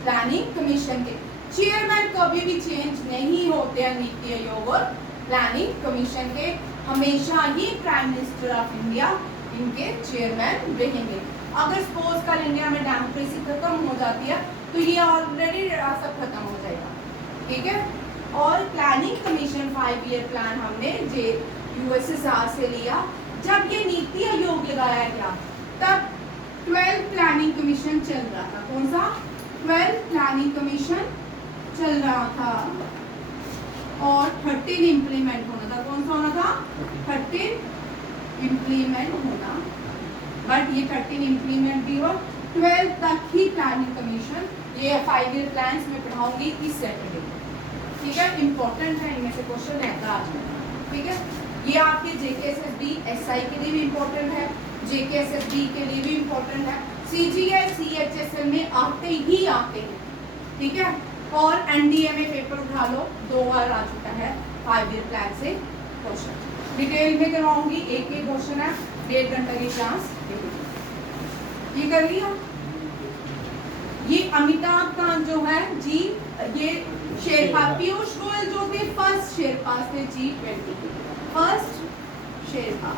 प्लानिंग कमीशन के। चेयरमैन कभी भी चेंज नहीं होते हैं नीति आयोग और प्लानिंग कमीशन के, हमेशा ही प्राइम मिनिस्टर ऑफ इंडिया इनके चेयरमैन रहेंगे। अगर सपोज कल इंडिया में डेमोक्रेसी खत्म हो जाती है तो ये ऑलरेडी सब खत्म हो जाएगा। ठीक है, और प्लानिंग कमीशन 5 ईयर प्लान हमने USSR से लिया। जब ये नीति आयोग लगाया गया तब 12 प्लानिंग कमीशन चल रहा था। कौन सा? 12 प्लानिंग कमीशन चल रहा था, और 13 इम्प्लीमेंट होना था। कौन सा होना था? 13 इम्प्लीमेंट होना, बट ये 13 इम्प्लीमेंट भी हुआ। 12 तक ही प्लानिंग कमीशन, ये 5 ईयर प्लान में पढ़ाऊंगी इस सैटरडे। ठीक है, इंपॉर्टेंट है, इनमें से क्वेश्चन रहता है। ठीक है, ये आपके JKSSB SI के लिए भी इम्पोर्टेंट है, JKSSB के लिए भी इम्पोर्टेंट है, CGL CHSL में आते ही आते हैं। ठीक है, और NDA में पेपर उठा लो, 2 बार आ चुका है 5 ईयर प्लान से क्वेश्चन। डिटेल में करवाऊंगी, एक क्वेश्चन है, 1.5 घंटा की क्लास, ये कर लिया। ये अमिताभ कांत जो है जी, ये शेरपा, पीयूष गोयल जो थे फर्स्ट शेरपा थे G20 के, फर्स्ट शेरपा।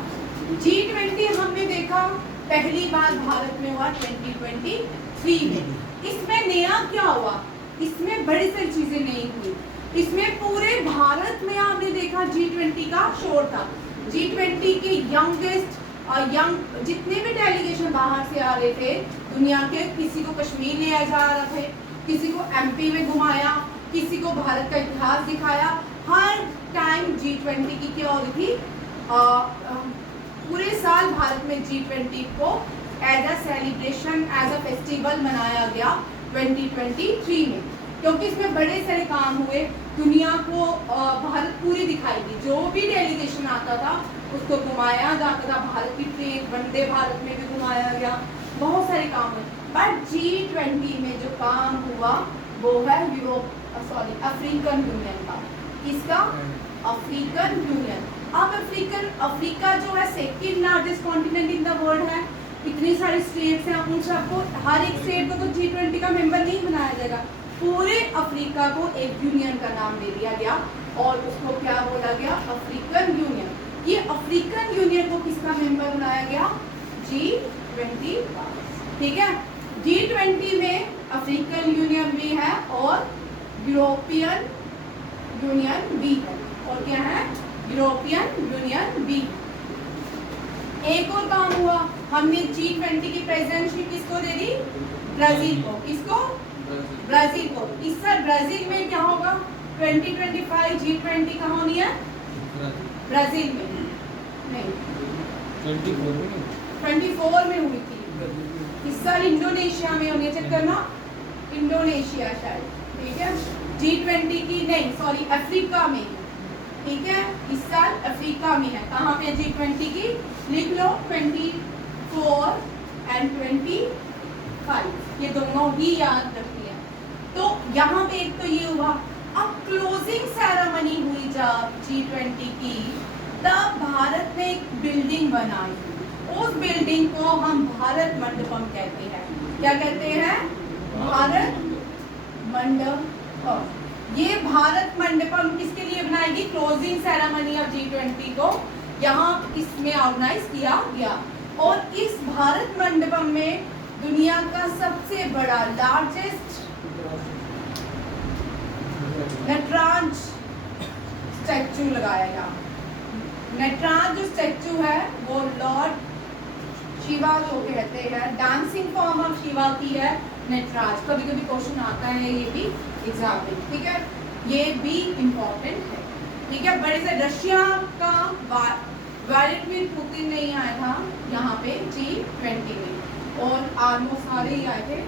G20 हमने देखा पहली बार भारत में हुआ 2023 में। इसमें नया क्या हुआ? इसमें बड़ी सारी चीजें नहीं हुई। इसमें पूरे भारत में आपने देखा G20 का शोर था। G20 के यंगेस्ट यंग जितने भी डेलीगेशन बाहर से आ रहे थे दुनिया के, किसी को कश्मीर ले जा रहा थे, किसी को MP में घुमाया, किसी को भारत का इतिहास दिखाया। हर टाइम G20 की क्या हो रही थी, पूरे साल भारत में G20 को as a celebration, as a festival मनाया गया 2023 में, क्योंकि इसमें बड़े सारे काम हुए। दुनिया को भारत पूरी दिखाई दी, जो भी डेलीगेशन आता था उसको घुमाया जाता था, भारत की ट्रेन वंदे भारत में भी घुमाया गया, बहुत सारे काम हुए। बट G20 में जो काम हुआ वो है अफ्रीकन यूनियन का। किसका? African union. अब अफ्रीका जो है second largest continent in the world है। इतनी सारी स्टेट्स हैं, उन सबको, हर एक स्टेट को तो G20 का मेंबर नहीं बनाया जाएगा। पूरे अफ्रीका को एक यूनियन का नाम दे दिया गया और उसको क्या बोला गया? African union. ये अफ्रीकन यूनियन को किसका मेंबर बनाया गया? G20 का। ठीक है, G20 में अफ्रीकन यूनियन भी है और यूरोपियन यूनियन भी है। और क्या है? यूरोपियन यूनियन भी। एक और काम हुआ, हमने G20 की प्रेसिडेंसी किसको दे दी? ब्राजील को। किसको? ब्राजील को। इस साल ब्राजील में क्या होगा? 2025 G20 कहाँ होनी है? ब्राजील में नहीं, 24 में हुई थी। इस साल इंडोनेशिया में होनी है, चेक करना, इंडोनेशिया शायद। ठीक है, G20 की नहीं, सॉरी, अफ्रीका में, ठीक है, इस साल अफ्रीका में है। कहाँ पे G20 की, लिख लो 24 and 25, ये दोनों ही याद रखनी है। तो यहाँ पे एक तो ये हुआ। अब क्लोजिंग सेरेमनी हुई जब G20 की, तब भारत ने एक बिल्डिंग बनाई, उस बिल्डिंग को हम भारत मंडपम कहते हैं। क्या कहते हैं? भारत मंडपम। ये भारत मंडपम किसके लिए बनाएगी? क्लोजिंग सेरेमनी ऑफ G20 को यहाँ इसमें ऑर्गेनाइज किया गया। और इस भारत मंडपम में दुनिया का सबसे बड़ा लार्जेस्ट नटराज स्टैचू लगाया गया। नटराज जो स्टैचू है वो लॉर्ड शिवा को कहते हैं, डांसिंग फॉर्म ऑफ शिवा की है नटराज। कभी कभी क्वेश्चन आता है ये भी एग्जाम में, ठीक है, ये भी इम्पोर्टेंट है, ठीक है। बड़े से रशिया का व्लादिमीर पुतिन नहीं आया था यहाँ पे G20 में, और ऑलमोस्ट सारे ही आए थे,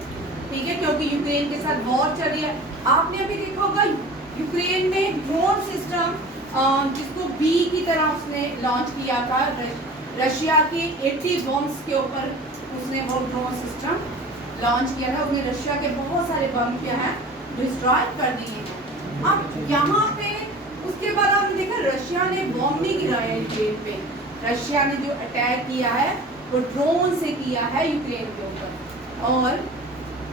ठीक है, क्योंकि यूक्रेन के साथ वॉर चल रही है। आपने अभी देखा होगा यूक्रेन ने ड्रोन सिस्टम जिसको बी की तरह उसने लॉन्च किया था, रशिया के 80 बम्स के ऊपर उसने वो ड्रोन सिस्टम लॉन्च किया था। उसने रशिया के बहुत सारे बम क्या है डिस्ट्रॉय कर दिए हैं। अब यहाँ पे उसके बाद आपने देखा रशिया ने बम भी गिराया यूक्रेन पे। रशिया ने जो अटैक किया है वो ड्रोन से किया है यूक्रेन के ऊपर, और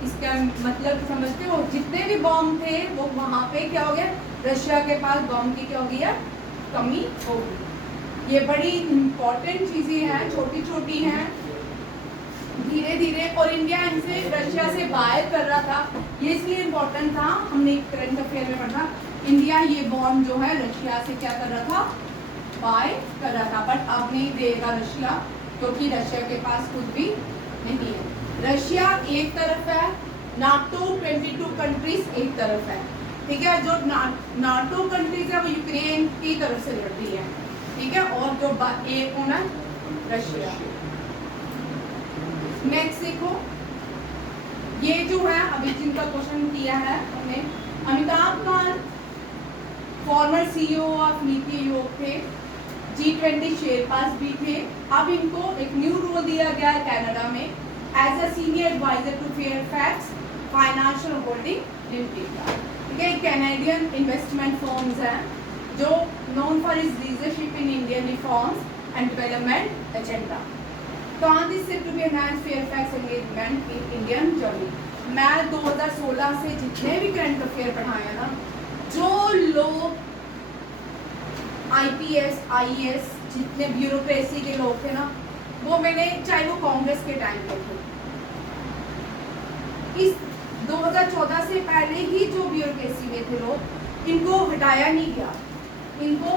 इसका मतलब समझते हो, जितने भी बम थे वो वहाँ पे क्या हो गया, रशिया के पास बम की क्या हो गया, कमी हो गई। ये बड़ी इम्पोर्टेंट चीज़ें हैं, छोटी छोटी हैं, धीरे धीरे। और इंडिया इनसे रशिया से बाय कर रहा था, ये इसलिए इम्पोर्टेंट था, हमने करंट अफेयर में पढ़ा, इंडिया ये बॉन्ड जो है रशिया से क्या कर रहा था, बाय कर रहा था। बट अब नहीं देगा रशिया, क्योंकि रशिया के पास कुछ भी नहीं है। रशिया एक तरफ है, नाटो 22 कंट्रीज एक तरफ है, ठीक है। जो नाटो कंट्रीज है वो यूक्रेन की तरफ से लड़ रही है, ठीक है, और जो एक होना रशिया। नेक्स्ट देखो, ये जो है अभी जिनका क्वेश्चन किया है हमने, Amitabh Kant farmer CEO of NITI Aayog थे, G20 शेरपास भी थे। अब इनको एक न्यू रोल दिया गया है कनाडा में, as a senior adviser to Fairfax financial holding limited, ठीक है। कैनेडियन इन्वेस्टमेंट फर्म्स हैं जो known for his leadership in Indian reforms and development agenda. Kant is said to be enhance Fairfax engagement in Indian journey. मैं 2016 से जितने भी current affair पढ़ाया ना, जो लोग IPS IAS जितने ब्यूरोक्रेसी के लोग थे ना, वो मैंने, चाहे वो कांग्रेस के टाइम पे थे, इस 2014 से पहले ही जो ब्यूरोक्रेसी में थे लोग, इनको हटाया नहीं गया। इनको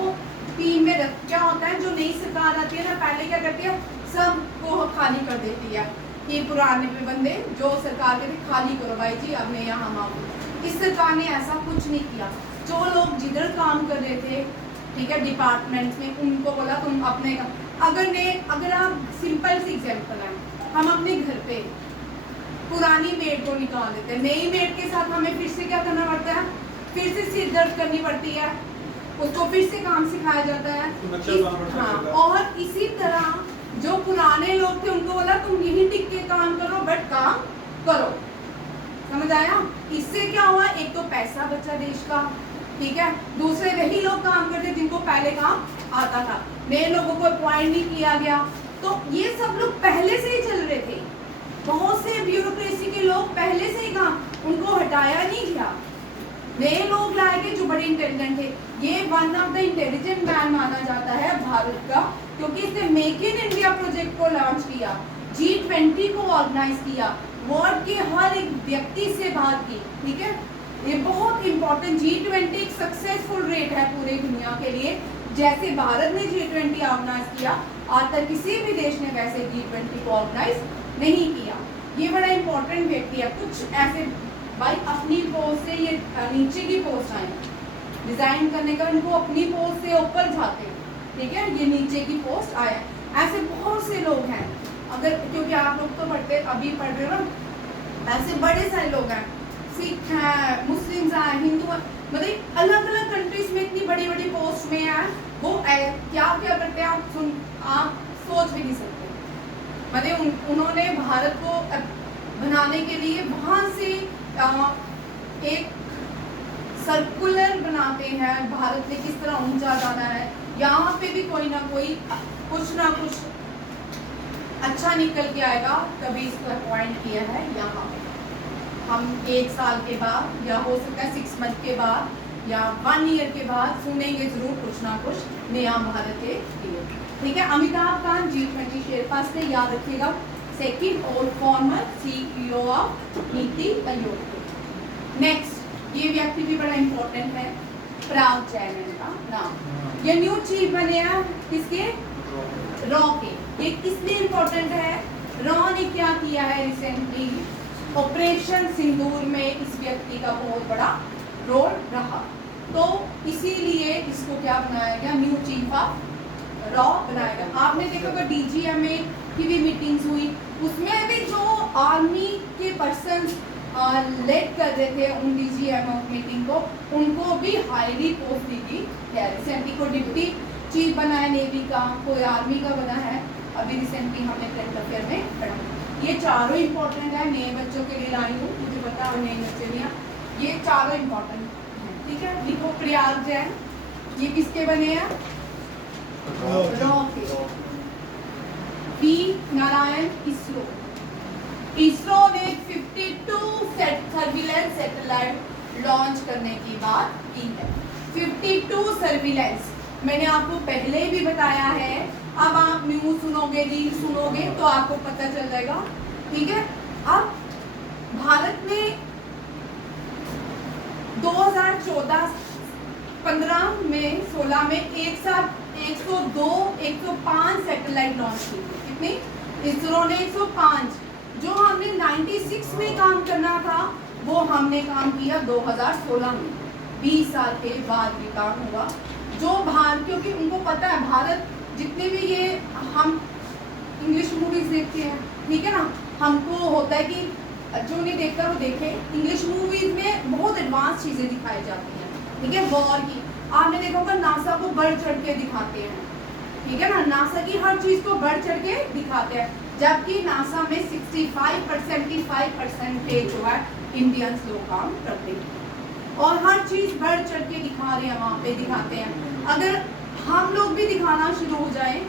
टीम में रख, क्या होता है, जो नई सरकार आती है ना, पहले क्या करती है, सबको खाली कर देती है कि पुराने भी बंदे जो सरकार के थे खाली करो भाई जी, अब मैं यहाँ आऊँ। इस सरकार ने ऐसा कुछ नहीं किया। जो लोग जिधर काम कर रहे थे, ठीक है, डिपार्टमेंट्स में, उनको बोला तुम अपने का, अगर आप सिंपल सी एग्जाम्पल है, हम अपने घर पे पुरानी मेड को निकाल देते हैं, नई मेड के साथ हमें फिर से क्या करना पड़ता है, फिर से सिर दर्द करनी पड़ती है, उसको फिर से काम सिखाया जाता है। हाँ, और इसी तरह जो पुराने लोग थे उनको बोला तुम यहीं टिक के काम करो, बट काम करो। समझ आया? इससे क्या हुआ, एक तो पैसा बचा देश का, ठीक है, दूसरे वही लोग काम करते जिनको पहले काम आता था, नए लोगों को अपॉइंट नहीं किया गया। तो ये सब लोग पहले से ही चल रहे थे, बहुत से ब्यूरोक्रेसी के लोग पहले से ही काम, उनको हटाया नहीं गया, नए लोग लाए गए जो बड़े इंटेलिजेंट थे। ये one of the intelligent man माना जाता है भारत का, क्योंकि इसने मेक इन इंडिया प्रोजेक्ट को लॉन्च किया, G20 को ऑर्गेनाइज किया, वर्ल्ड के हर एक व्यक्ति से बात की, ठीक है। ये बहुत इंपॉर्टेंट, G20 एक सक्सेसफुल रेट है पूरे दुनिया के लिए। जैसे भारत ने G20 ऑर्गेनाइज किया, आज तक किसी भी देश ने वैसे G20 को ऑर्गेनाइज नहीं किया। ये बड़ा इंपॉर्टेंट व्यक्ति है। कुछ ऐसे भाई अपनी पोस्ट से ये नीचे की पोस्ट आए डिजाइन करने का, इनको अपनी पोस्ट से ऊपर जाते, ठीक है, ये नीचे की पोस्ट आया। ऐसे बहुत से लोग हैं, अगर क्योंकि आप लोग तो पढ़ते अभी पढ़ रहे हो ना, ऐसे बड़े सारे लोग हैं, सिख हैं, मुस्लिम्स हैं, हिंदू हैं, मतलब अलग अलग कंट्रीज में इतनी बड़ी बड़ी पोस्ट में है, वो क्या क्या करते हैं आप सोच भी नहीं सकते। मतलब उन्होंने भारत को बनाने के लिए वहां से एक सर्कुलर बनाते हैं, भारत ने किस तरह ऊंचा जाना है, यहाँ पे भी कोई ना कोई कुछ ना कुछ अच्छा निकल के आएगा, तभी इसको अपॉइंट किया है। यहाँ हम 1 साल के बाद या हो सकता है 6 मंथ के बाद या 1 ईयर के बाद सुनेंगे जरूर कुछ ना कुछ नया भारत के लिए। ठीक है, अमिताभ कांत G20 शेरपास ने, याद रखिएगा, सेकंड और farmer CEO of NITI Aayog. Next, ये व्यक्ति भी बड़ा इंपॉर्टेंट है, पराग जैन का नाम। ये न्यू चीफ बने हैं किसके? रॉ के। ये किसलिए इंपॉर्टेंट है? रॉ ने क्या किया है रिसेंटली, ऑपरेशन सिंदूर में इस व्यक्ति का बहुत बड़ा रोल रहा, तो इसीलिए इसको क्या बनाया गया, न्यू चीफ ऑफ रॉ बनाया गया। आपने देखा होगा DGMA की भी मीटिंग्स हुई, उसमें भी जो आर्मी के पर्सन लेड कर रहे थे उन DGMA मीटिंग को, उनको भी हाईली पोस्ट दी गई है। रिसेंटली को डिप्टी चीफ बना है नेवी का, कोई आर्मी का बना है, अभी रिसेंटली हमने करंट अफेयर में पढ़ा। ये चारों इंपॉर्टेंट है, नए बच्चों के लिए लाई हूँ, मुझे पता है नए बच्चे भी हैं, ये चारों इंपॉर्टेंट है। ठीक है, लिखो प्रयाग जैन, ये किसके बने हैं? रॉ के। पी नारायण इसरो ने 52 सर्विलेंस सैटेलाइट लॉन्च करने की बात की है। 52 सर्विलेंस, मैंने आपको पहले भी बताया है, अब आप न्यूज सुनोगे, रील सुनोगे तो आपको पता चल जाएगा। ठीक है, अब भारत ने 2014, 15 में, 16 में एक साथ 102, 105 सैटेलाइट लॉन्च की थी। कितनी? इसरो ने 105। जो हमने 96 में काम करना था वो हमने काम किया 2016 में। 20 साल के बाद ये काम हुआ। जो भारत, क्योंकि उनको पता है भारत, जितने भी ये हम इंग्लिश मूवीज देखते हैं, ठीक है ना, हमको होता है कि जो नहीं देखता वो देखे। इंग्लिश मूवीज में बहुत एडवांस चीजें दिखाई जाती हैं, ठीक है, वॉर की। आपने देखा होगा नासा को बढ़ चढ़ के दिखाते हैं, ठीक है ना, नासा की हर चीज को बढ़ चढ़ के दिखाते हैं, जबकि नासा में 75% जो है इंडियंस लोग काम करते हैं और हर चीज बढ़ चढ़ के दिखा रहे हैं, वहाँ पे दिखाते हैं। अगर हम लोग भी दिखाना शुरू हो जाए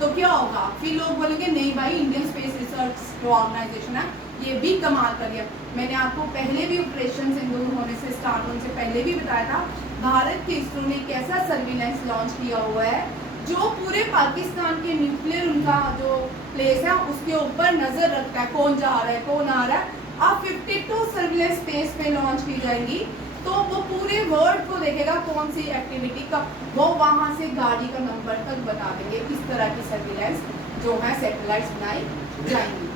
तो क्या होगा, फिर लोग बोलेंगे नहीं भाई, इंडियन स्पेस रिसर्च जो ऑर्गेनाइजेशन है ये भी कमाल कर दिया। मैंने आपको पहले भी ऑपरेशन सिंदूर होने से स्टार्ट होने से पहले भी बताया था, भारत के इसरो ने एक ऐसा सर्विलेंस लॉन्च किया हुआ है जो पूरे पाकिस्तान के न्यूक्लियर उनका जो प्लेस है उसके ऊपर नजर रखता है, कौन जा रहा है कौन आ रहा है। अब 52 सर्विलेंस स्पेस पे लॉन्च की जाएंगी तो वो पूरे वर्ल्ड को देखेगा कौन सी एक्टिविटी का, वो वहां से गाड़ी का नंबर तक बता देंगे। इस तरह की सर्विलेंस जो है सैटेलाइट्स बनाई जाएंगी,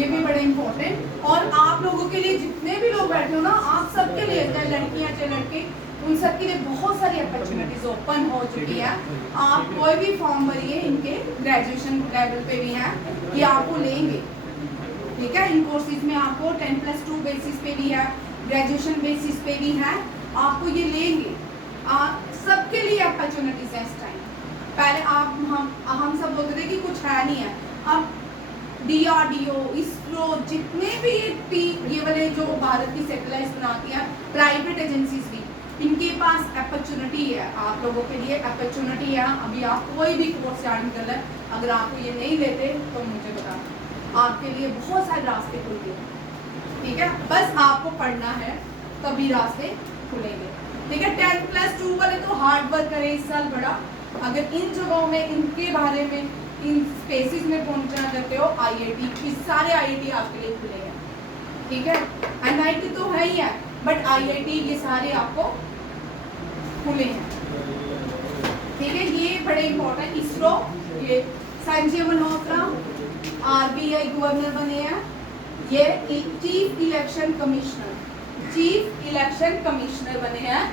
ये भी बड़े इंपॉर्टेंट। और आप लोगों के लिए, जितने भी लोग बैठे हो ना, आप सबके लिए, चाहे लड़कियां चाहे लड़के, उन सब के लिए बहुत सारी अपॉर्चुनिटीज ओपन हो चुकी है। आप कोई भी फॉर्म भरिए, इनके ग्रेजुएशन लेवल पे भी है कि आपको लेंगे, ठीक है। इन कोर्सेज में आपको 10+2 बेसिस पे भी है, ग्रेजुएशन बेसिस पे भी है, आपको ये लेंगे। सबके लिए अपॉर्चुनिटीज है इस टाइम। पहले हम सब बोलते थे कि कुछ है नहीं है, अब DRDO, इसरो, जितने भी ये वाले जो भारत की सैटेलाइट्स बनाती हैं, प्राइवेट एजेंसीज भी, इनके पास अपॉर्चुनिटी है। आप लोगों के लिए अपॉर्चुनिटी है। अभी आप कोई भी कोर्स ज्वाइन कर लें, अगर आपको ये नहीं लेते तो मुझे बता, आपके लिए बहुत सारे रास्ते खुल गए, ठीक है। बस आपको पढ़ना है तभी रास्ते खुलेंगे, ठीक है। 10+2 वाले तो हार्ड वर्क करें इस साल बड़ा। अगर इन जगहों में, इनके बारे में, इन स्पेसिस में पहुंचना चाहते हो, IIT, इस सारे IIT आपके लिए खुले हैं, ठीक है। NIT तो है ही है, बट IIT ये सारे आपको खुले हैं, ठीक है। ये बड़े इंपॉर्टेंट। इसरो, ये संजय मल्होत्रा RBI गवर्नर बने हैं, ये चीफ इलेक्शन कमिश्नर बने हैं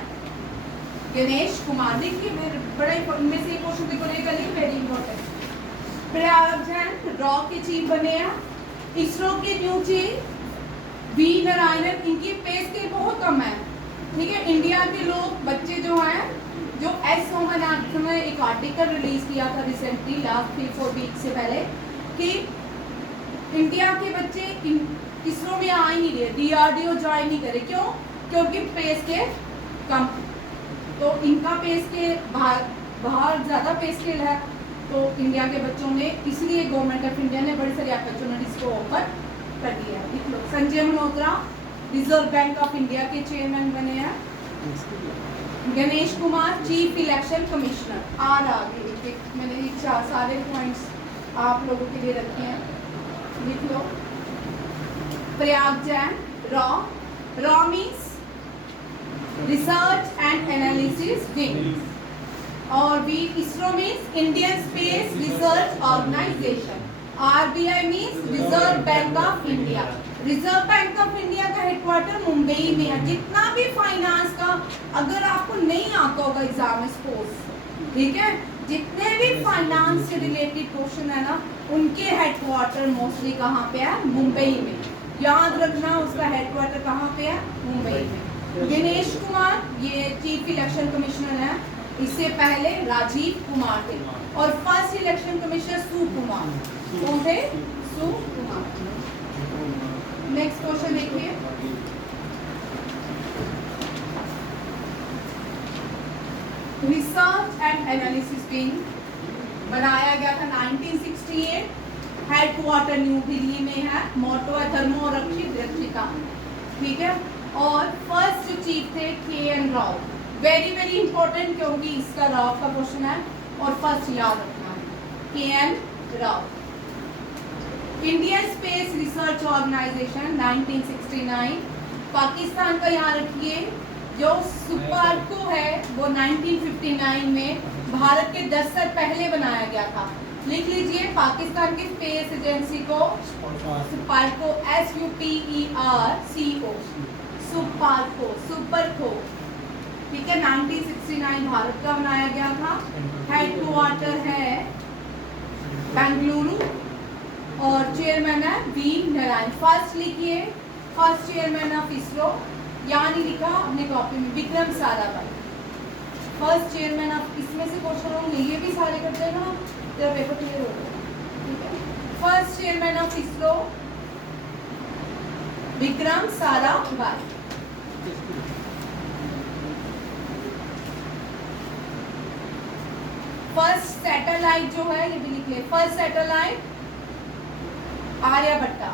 गणेश कुमार। देखिए बड़ा इनमें से क्वेश्चन देखो, very important. Prayag Jain raw के चीफ बने हैं। इसरो के न्यू चीफ V नारायणन, इनकी पे स्केल बहुत कम है, ठीक है, इंडिया के लोग बच्चे जो हैं, जो एस सोमनाथ ने एक आर्टिकल रिलीज किया था रिसेंटली लास्ट 3-4 वीक से पहले कि इंडिया के बच्चे इसरो में आ ही नहीं रहे, DRDO ज्वाइन नहीं करे। क्यों? क्योंकि पे स्केल कम, तो इनका पे स्केल बाहर ज़्यादा पे स्केल है, तो इंडिया के बच्चों ने, इसलिए गवर्नमेंट ऑफ इंडिया ने बड़ी सारी अपॉर्चुनिटीज को ऑफर कर दिया है। लिख लो, Sanjay Malhotra reserve bank of India के चेयरमैन बने हैं। Ganesh Kumar chief election commissioner. आगे मैंने ये सारे पॉइंट्स आप लोगों के लिए रखे हैं, लिख लो। प्रयाग जैन रॉ means research and analysis wing, और बी ISRO means Indian space research organisation. RBI means reserve bank of India. Reserve bank of India का हेडक्वार्टर मुंबई में है। जितना भी फाइनेंस का, अगर आपको नहीं आता होगा एग्जाम सपोज, ठीक है, जितने भी फाइनेंस से रिलेटेड क्वेश्चन है ना, उनके हेडक्वार्टर मोस्टली कहाँ पे है? मुंबई में। याद रखना उसका हेडक्वार्टर कहाँ पे है? मुंबई में। गणेश कुमार ये चीफ इलेक्शन कमिश्नर है, इससे पहले राजीव कुमार थे, और फर्स्ट इलेक्शन कमिश्नर सुकुमार। कौन थे? सुकुमार। नेक्स्ट क्वेश्चन देखिए, रिसर्च एंड एनालिसिस विंग बनाया गया था 1968, हेडक्वार्टर न्यू दिल्ली में है, मोटो है धर्मो रक्षित रक्षिता, ठीक है। और फर्स्ट जो चीफ थे KN Rao, very very important, क्योंकि इसका राव का क्वेश्चन है और फर्स्ट याद रखना है, KN Rao. Indian space research organisation 1969, Pakistan का यहाँ रखिए। जो सुपार्को है वो 1959 में भारत के 10 साल पहले बनाया गया था। लिख लीजिए, पाकिस्तान की स्पेस एजेंसी को सुपार्को SUPERCO सुपरको, ठीक है, 1969 भारत का बनाया गया था। हेडक्वार्टर है बेंगलुरु, और चेयरमैन है V नारायण। फर्स्ट लिखिए, फर्स्ट चेयरमैन ऑफ इसरो, यहाँ नहीं लिखा अपने कॉपी में, Vikram Sarabhai. First chairman of, इसमें से क्वेश्चन होंगे, ये भी सारे कर देना, तेरा पेपर क्लियर हो गया, ठीक है। First chairman of ISRO Vikram Sarabhai. First satellite जो है, ये भी लिख ले, first satellite Aryabhata.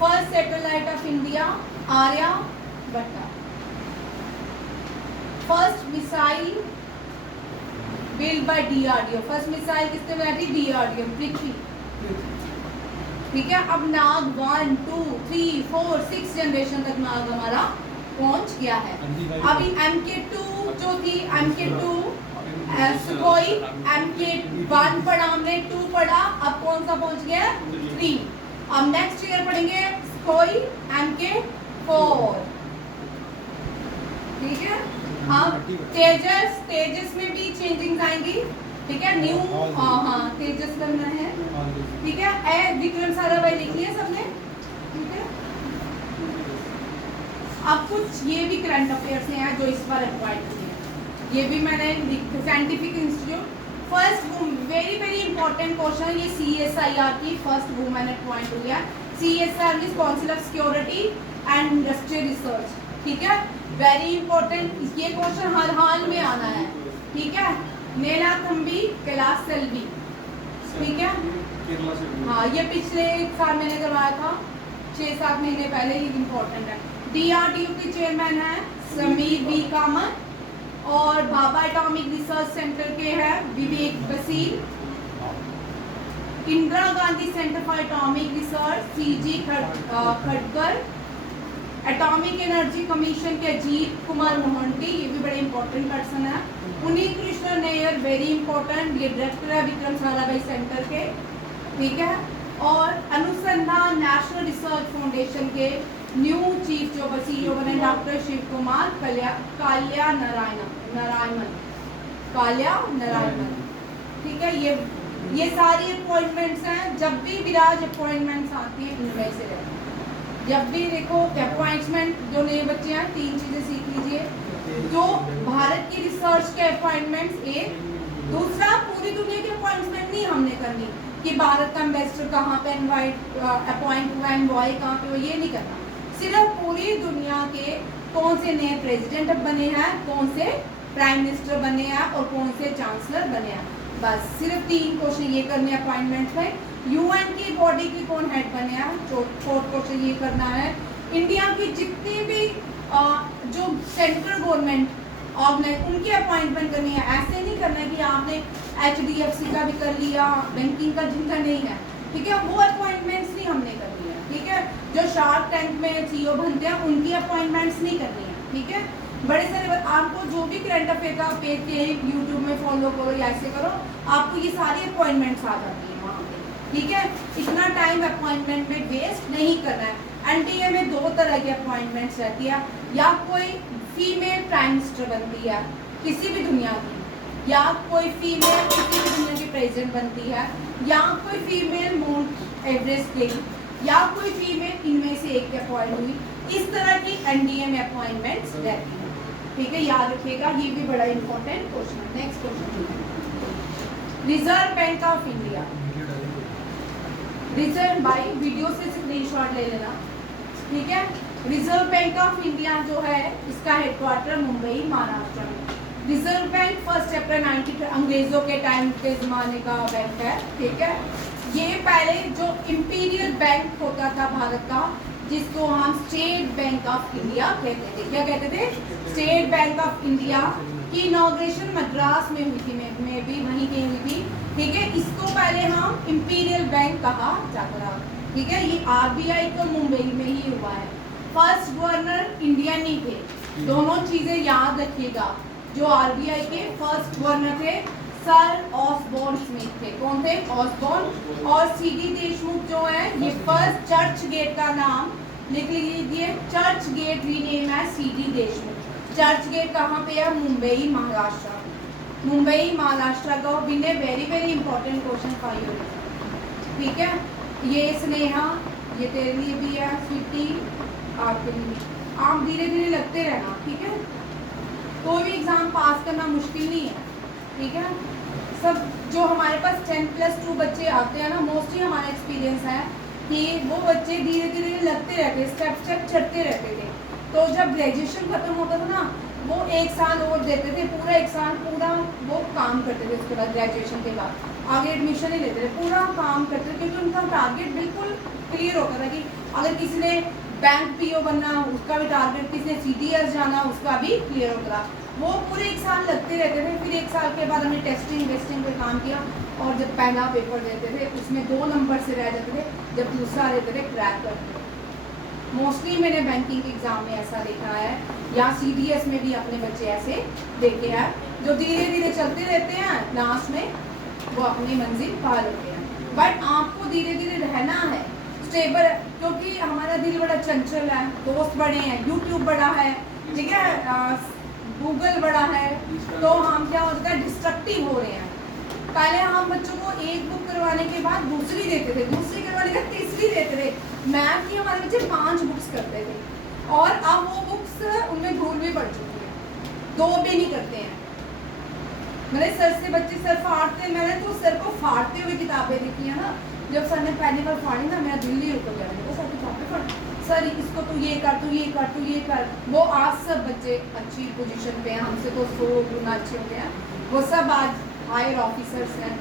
First satellite of India Aryabhata. First missile build by DRDO, first missile किसने बनाई थी? DRDO, पृथ्वी, ठीक है। अब नाग 1, 2, 3, 4, 6 जनरेशन तक नाग हमारा पहुंच गया है। अभी MK2 जो थी, MK2 कोई MK1 पढ़ा हमने, 2 पढ़ा, अब कौन सा पहुंच गया? 3। अब नेक्स्ट ईयर पढ़ेंगे कोई MK4, ठीक है। अब तेजस में भी चेंजिंग आएंगी, ठीक है, न्यू, हाँ तेजस करना है, ठीक है। विक्रम साराभाई लिख लिया सबने, ठीक है। अब कुछ ये भी करंट अफेयर्स हैं जो इस बार अपॉइंट किए, ये भी मैंने scientific institute. First very very important question, ये CSIR की फर्स्ट वुमेन अपॉइंट हुई है। CSIR means council of security and industrial research, ठीक है, वेरी इंपॉर्टेंट। ये क्वेश्चन हर हाल में आना है, ठीक है। नेला थम्बी कैलाश सेल्वी, ठीक है, हाँ ये पिछले साल मैंने करवाया था, 6-7 महीने पहले, ये इंपॉर्टेंट है। DRDO के चेयरमैन है समीर B कामत, और भाभा एटॉमिक रिसर्च सेंटर के हैं Vivek Basir. Indira Gandhi centre for atomic research CG खड़गर। एटॉमिक एनर्जी कमीशन के अजीत कुमार मोहंती, ये भी बड़े इंपॉर्टेंट पर्सन है। पुनीत कृष्ण नायर, वेरी इंपॉर्टेंट, ये डायरेक्टर है विक्रम साराभाई सेंटर के, ठीक है। और अनुसंधान नेशनल रिसर्च फाउंडेशन के न्यू चीफ जो CEO बने डॉक्टर शिव कुमार काल्या नारायणन, ठीक है। ये सारी अपॉइंटमेंट्स हैं, जब भी विराज अपॉइंटमेंट्स आती है इनमें से रहती है, जब भी देखो अपॉइंटमेंट, जो नए बच्चे हैं 3 चीजें सीख लीजिए। जो भारत की रिसर्च के अपॉइंटमेंट्स, एक, दूसरा पूरी दुनिया की अपॉइंटमेंट नहीं हमने करनी कि भारत का एम्बेसडर कहाँ पे इनवाइट अपॉइंट हुआ, एनवॉय कहाँ पे हुआ, ये नहीं करना। सिर्फ पूरी दुनिया के कौन से नए प्रेसिडेंट बने हैं, कौन से प्राइम मिनिस्टर बने हैं और कौन से चांसलर बने हैं, बस सिर्फ 3 क्वेश्चन ये करने हैं अपॉइंटमेंट में। यूएन की बॉडी की कौन हेड बने हैं, 4th क्वेश्चन ये करना है। इंडिया की जितनी भी जो सेंट्रल गवर्नमेंट ऑर्गेनाइज उनकी अपॉइंटमेंट करनी है। ऐसे नहीं करना है कि आपने HDFC का भी कर लिया, बैंकिंग का जिनका नहीं है, ठीक है, वो अपॉइंटमेंट्स नहीं हमने करनी है, ठीक है। जो शार्क टैंक में CEO बनते हैं उनकी अपॉइंटमेंट्स नहीं करनी है, ठीक है। बड़े सारे आपको जो भी करंट अफेयर का पेज के यूट्यूब में फॉलो करो या ऐसे करो, आपको ये सारी अपॉइंटमेंट्स आ जाती है वहाँ पे, ठीक है। इतना टाइम अपॉइंटमेंट में वेस्ट नहीं करना है। NTA में 2 तरह की अपॉइंटमेंट्स रहती है, या कोई फीमेल प्राइम मिनिस्टर बनती है किसी भी दुनिया की, या कोई फीमेल किसी भी दुनिया की प्रेसिडेंट बनती है, या कोई फीमेल माउंट एवरेस्ट गई, या कोई फीमेल इनमें से एक अपॉइंट हुई। इस तरह की NDA में अपॉइंटमेंट्स रहती है, ठीक है, याद रखिएगा, ये भी बड़ा इंपॉर्टेंट क्वेश्चन है। Next question, reserve bank of India. Reserve भाई वीडियो से स्क्रीनशॉट ले लेना, ठीक है। रिजर्व बैंक ऑफ इंडिया जो है इसका हेडक्वार्टर मुंबई महाराष्ट्र में। रिजर्व बैंक 1 अप्रैल 19 अंग्रेजों के टाइम के जमाने का बैंक है, ठीक है। ये पहले जो इंपीरियल बैंक होता था भारत का, जिसको हम स्टेट बैंक ऑफ इंडिया कहते थे। क्या कहते थे? स्टेट बैंक ऑफ इंडिया की इनॉग्रेशन मद्रास में हुई थी, में भी वहीं की हुई थी, ठीक है। इसको पहले हम इंपीरियल बैंक कहा जाता था, ठीक है। ये RBI तो मुंबई में ही हुआ है। फर्स्ट गवर्नर इंडियन ही थे, दोनों चीजें याद रखिएगा। जो RBI के फर्स्ट गवर्नर थे सर ऑसबोर्न स्मिथ थे। कौन थे? ऑसबोर्न। और CD देशमुख जो है ये फर्स्ट चर्च गेट का नाम लिख लीजिए, चर्च गेट रीनेम है CD देशमुख। चर्च गेट कहाँ पे है? मुंबई महाराष्ट्र। मुंबई महाराष्ट्र का win a very very important question for you, ठीक है। ये स्नेहा, ये तेरे लिए भी है, स्वीटी आपके लिए। आप धीरे धीरे लगते रहना, ठीक है। कोई भी एग्जाम पास करना मुश्किल नहीं है, ठीक है। सब जो हमारे पास 10+2 बच्चे आते हैं ना, मोस्टली हमारा एक्सपीरियंस है कि वो बच्चे धीरे धीरे लगते रहते, स्टेप स्टेप चढ़ते रहते थे। तो जब ग्रेजुएशन खत्म होता था ना, वो 1 साल और देते थे, पूरा 1 साल पूरा वो काम करते थे। उसके बाद ग्रेजुएशन के बाद आगे एडमिशन ही लेते थे, पूरा काम करते थे, क्योंकि उनका टारगेट बिल्कुल क्लियर होता था कि अगर किसी ने बैंक PO बनना उसका भी टारगेट, किसी ने CDS जाना उसका भी क्लियर होता था। वो पूरे 1 साल लगते रहते थे। फिर 1 साल के बाद हमने टेस्टिंग वेस्टिंग पे काम किया, और जब पहला पेपर देते थे उसमें 2 नंबर से रह जाते थे, जब दूसरा देते थे क्रैक करते थे। मोस्टली मैंने बैंकिंग के एग्जाम में ऐसा देखा है, या CDS में भी अपने बच्चे ऐसे देखे हैं, जो धीरे धीरे चलते रहते हैं, लास्ट में वो अपनी मंजिल पा लेते हैं। बट आपको धीरे धीरे रहना है, स्टेबल, क्योंकि हमारा दिल बड़ा चंचल है, दोस्त बड़े हैं, YouTube बड़ा है, ठीक है, गूगल बड़ा है, तो हम क्या होता है डिस्ट्रक्टिव हो रहे हैं। पहले हम बच्चों को एक बुक करवाने के बाद दूसरी देते थे, दूसरी करवाने के बाद तीसरी देते थे। मैथ की हमारे बच्चे 5 बुक्स करते थे, और अब वो बुक्स उनमें धूल भी पड़ चुकी है, 2 भी नहीं करते हैं। मेरे सर से बच्चे सर फाड़ते, मैंने तो सर को फाड़ते हुए किताबें देखी है ना। जब सर ने पहली बार फाड़ी ना, मेरा दिल ही रुक गया, मेरे को सर किताबें फाड़, सर इसको तू ये कर, तू ये कर, तू ये कर। वो आज सब बच्चे अच्छी पोजीशन पे हैं, हमसे तो 100 गुना अच्छे हो गए हैं। वो सब आज हायर ऑफिसर्स हैं,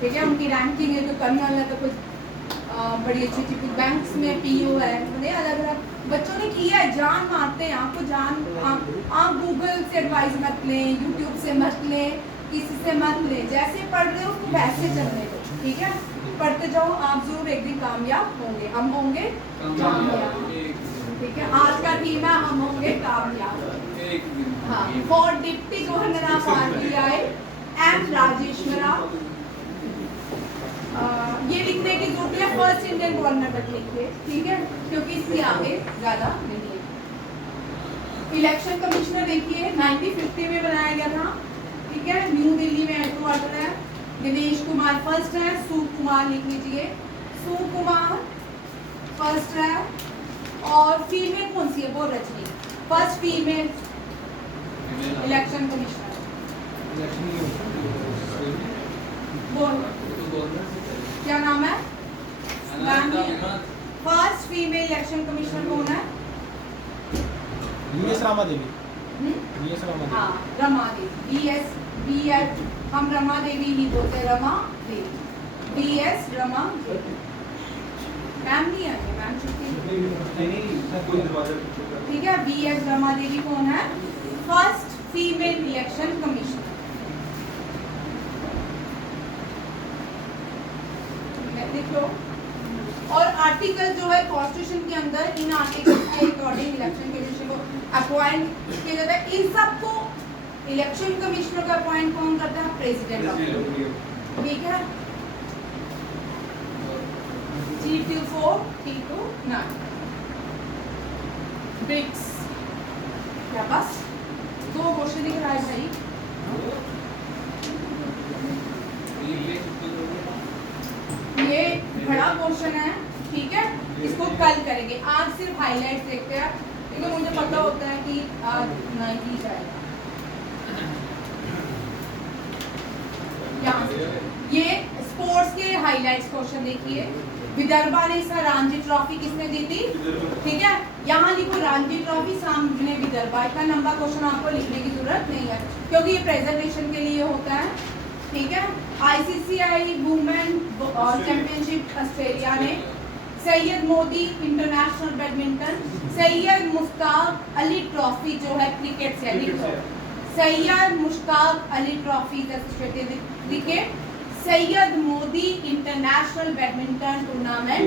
ठीक है, उनकी रैंकिंग है, तो कर्नल है, तो कुछ बड़ी अच्छी अच्छी बैंक्स में PO है, उन्हें अलग अलग बच्चों ने किया है। जान मारते हैं आपको, जान आप गूगल से एडवाइस मत लें, यूट्यूब से मत लें, किसी से मत लें, जैसे पढ़ रहे हो वैसे चलने दो, ठीक है। पढ़ते जाओ, आप जरूर एक दिन कामयाब होंगे, हम होंगे कामयाब, ठीक है। आज का थीम है हम होंगे कामयाब। हाँ, for deputy governor of RBI M Rajeshwara, ये लिखने की जरूरत है, फर्स्ट इंडियन गवर्नर तक लिखिए, ठीक है, क्योंकि इसके आगे ज्यादा नहीं है। इलेक्शन कमिश्नर देखिए 1950 में बनाया गया था, ठीक है, न्यू दिल्ली में हेडक्वार्टर है। दिनेश कुमार फर्स्ट है, सुकुमार लिख लीजिए, सुकुमार फर्स्ट है। और फीमेल कौन सी है? वो Rajni, first female election commissioner. बोल क्या नाम है? फर्स्ट फीमेल इलेक्शन कमिश्नर कौन है? रमा देवी। हाँ, रमा देवी। BS हम रमा देवी नहीं बोलते, रमा देवी। BS रमा देवी। मैम नहीं आई, मैम छुट्टी। ठीक है, BS रमा देवी कौन है? First female election commissioner. लिख लो। और आर्टिकल जो है कॉन्स्टिट्यूशन के अंदर, इन आर्टिकल के अकॉर्डिंग इलेक्शन कमीशन को अपॉइंट किया जाता है। इन सबको इलेक्शन कमिश्नर का अपॉइंट कौन करता है? प्रेसिडेंट। ठीक है, T24 T29 ब्रिक्स। क्या बस 2 क्वेश्चन दिख रहा है भाई? ये बड़ा क्वेश्चन है, ठीक है, इसको कल करेंगे। आज सिर्फ हाईलाइट देखते हैं, क्योंकि मुझे पता होता है कि आज नहीं जाएगा। यहाँ से ये स्पोर्ट्स के हाईलाइट्स क्वेश्चन देखिए। विदर्भा ने इसका रणजी ट्रॉफी किसने जीती? ठीक है, यहाँ लिखो रणजी ट्रॉफी सामने विदर्भा। इतना लंबा क्वेश्चन आपको लिखने की जरूरत नहीं है, क्योंकि ये प्रेजेंटेशन के लिए होता है। ठीक है, ICCI वुमेन चैंपियनशिप ऑस्ट्रेलिया ने Syed Modi international badminton, Syed Mushtaq Ali trophy जो है क्रिकेट से, लिखो Syed Mushtaq Ali trophy associated cricket, Syed Modi international badminton tournament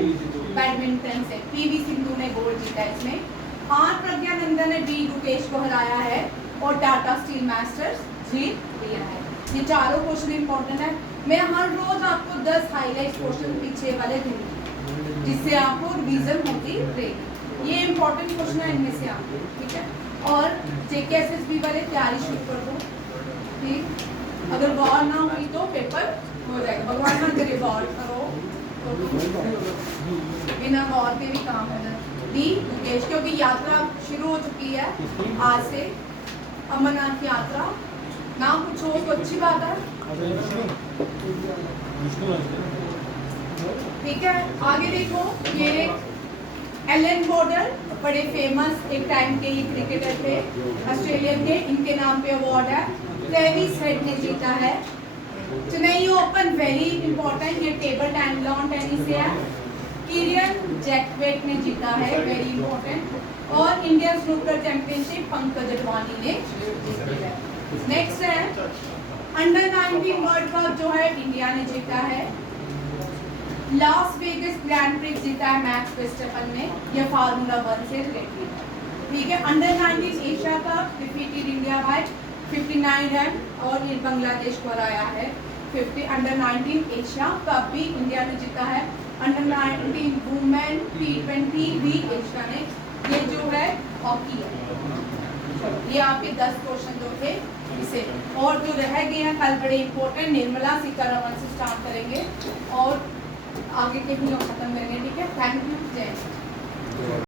badminton से PV सिंधु ने गोल्ड जीता इसमें। R प्रज्ञानंदन ने B गुकेश को हराया है और टाटा स्टील मास्टर्स जीत लिया है। ये चारों क्वेश्चन इंपॉर्टेंट है। मैं हर रोज आपको 10 हाईलाइट क्वेश्चन पीछे वाले दूंगी, जिससे आपको रिवीजन होती रहेगी। ये इंपॉर्टेंट क्वेश्चन है इनमें से आपको, ठीक है। और JKSSB वाले तैयारी शुरू कर दो, ठीक। अगर वॉर ना हुई तो पेपर हो जाएगा, भगवान ना करे वॉर करो तो बिना वॉर के भी काम हो जाए। डी मुकेश, क्योंकि यात्रा शुरू हो चुकी है आज से, अमरनाथ यात्रा। ना कुछ हो तो अच्छी बात है, ठीक है। आगे देखो, ये एलन बॉर्डर बड़े फेमस एक टाइम के ये क्रिकेटर थे ऑस्ट्रेलियन के, इनके नाम पे अवार्ड है। ट्रेविस हेड ने जीता है। चेन्नई ओपन वेरी इंपॉर्टेंट, ये टेबल लॉन टेनिस से है। किरियन जैकवेट ने जीता है, वेरी इंपॉर्टेंट। और Indian snooker championship Pankaj Advani ने जीती है। नेक्स्ट है अंडर 19 वर्ल्ड कप जो है इंडिया ने जीता है। लास वेगस ग्रैंड प्रिक्स जीता है मैक्स वर्स्टेपन ने, यह फार्मूला 1 से रिलेटेड है, ठीक है। Under 19 Asia cup defeated India by 59 run और ये बांग्लादेश को हराया है 50। अंडर 19 एशिया कप भी इंडिया ने जीता है। अंडर 19 वुमेन T20 भी एशिया ने, ये जो है हॉकी है। ये आपके 10 क्वेश्चन जो थे इसे, और जो रह गए हैं कल बड़े इंपॉर्टेंट, निर्मला सीतारमण से स्टार्ट करेंगे और आगे के भी खत्म करेंगे, ठीक है। थैंक यू, जय हिंद।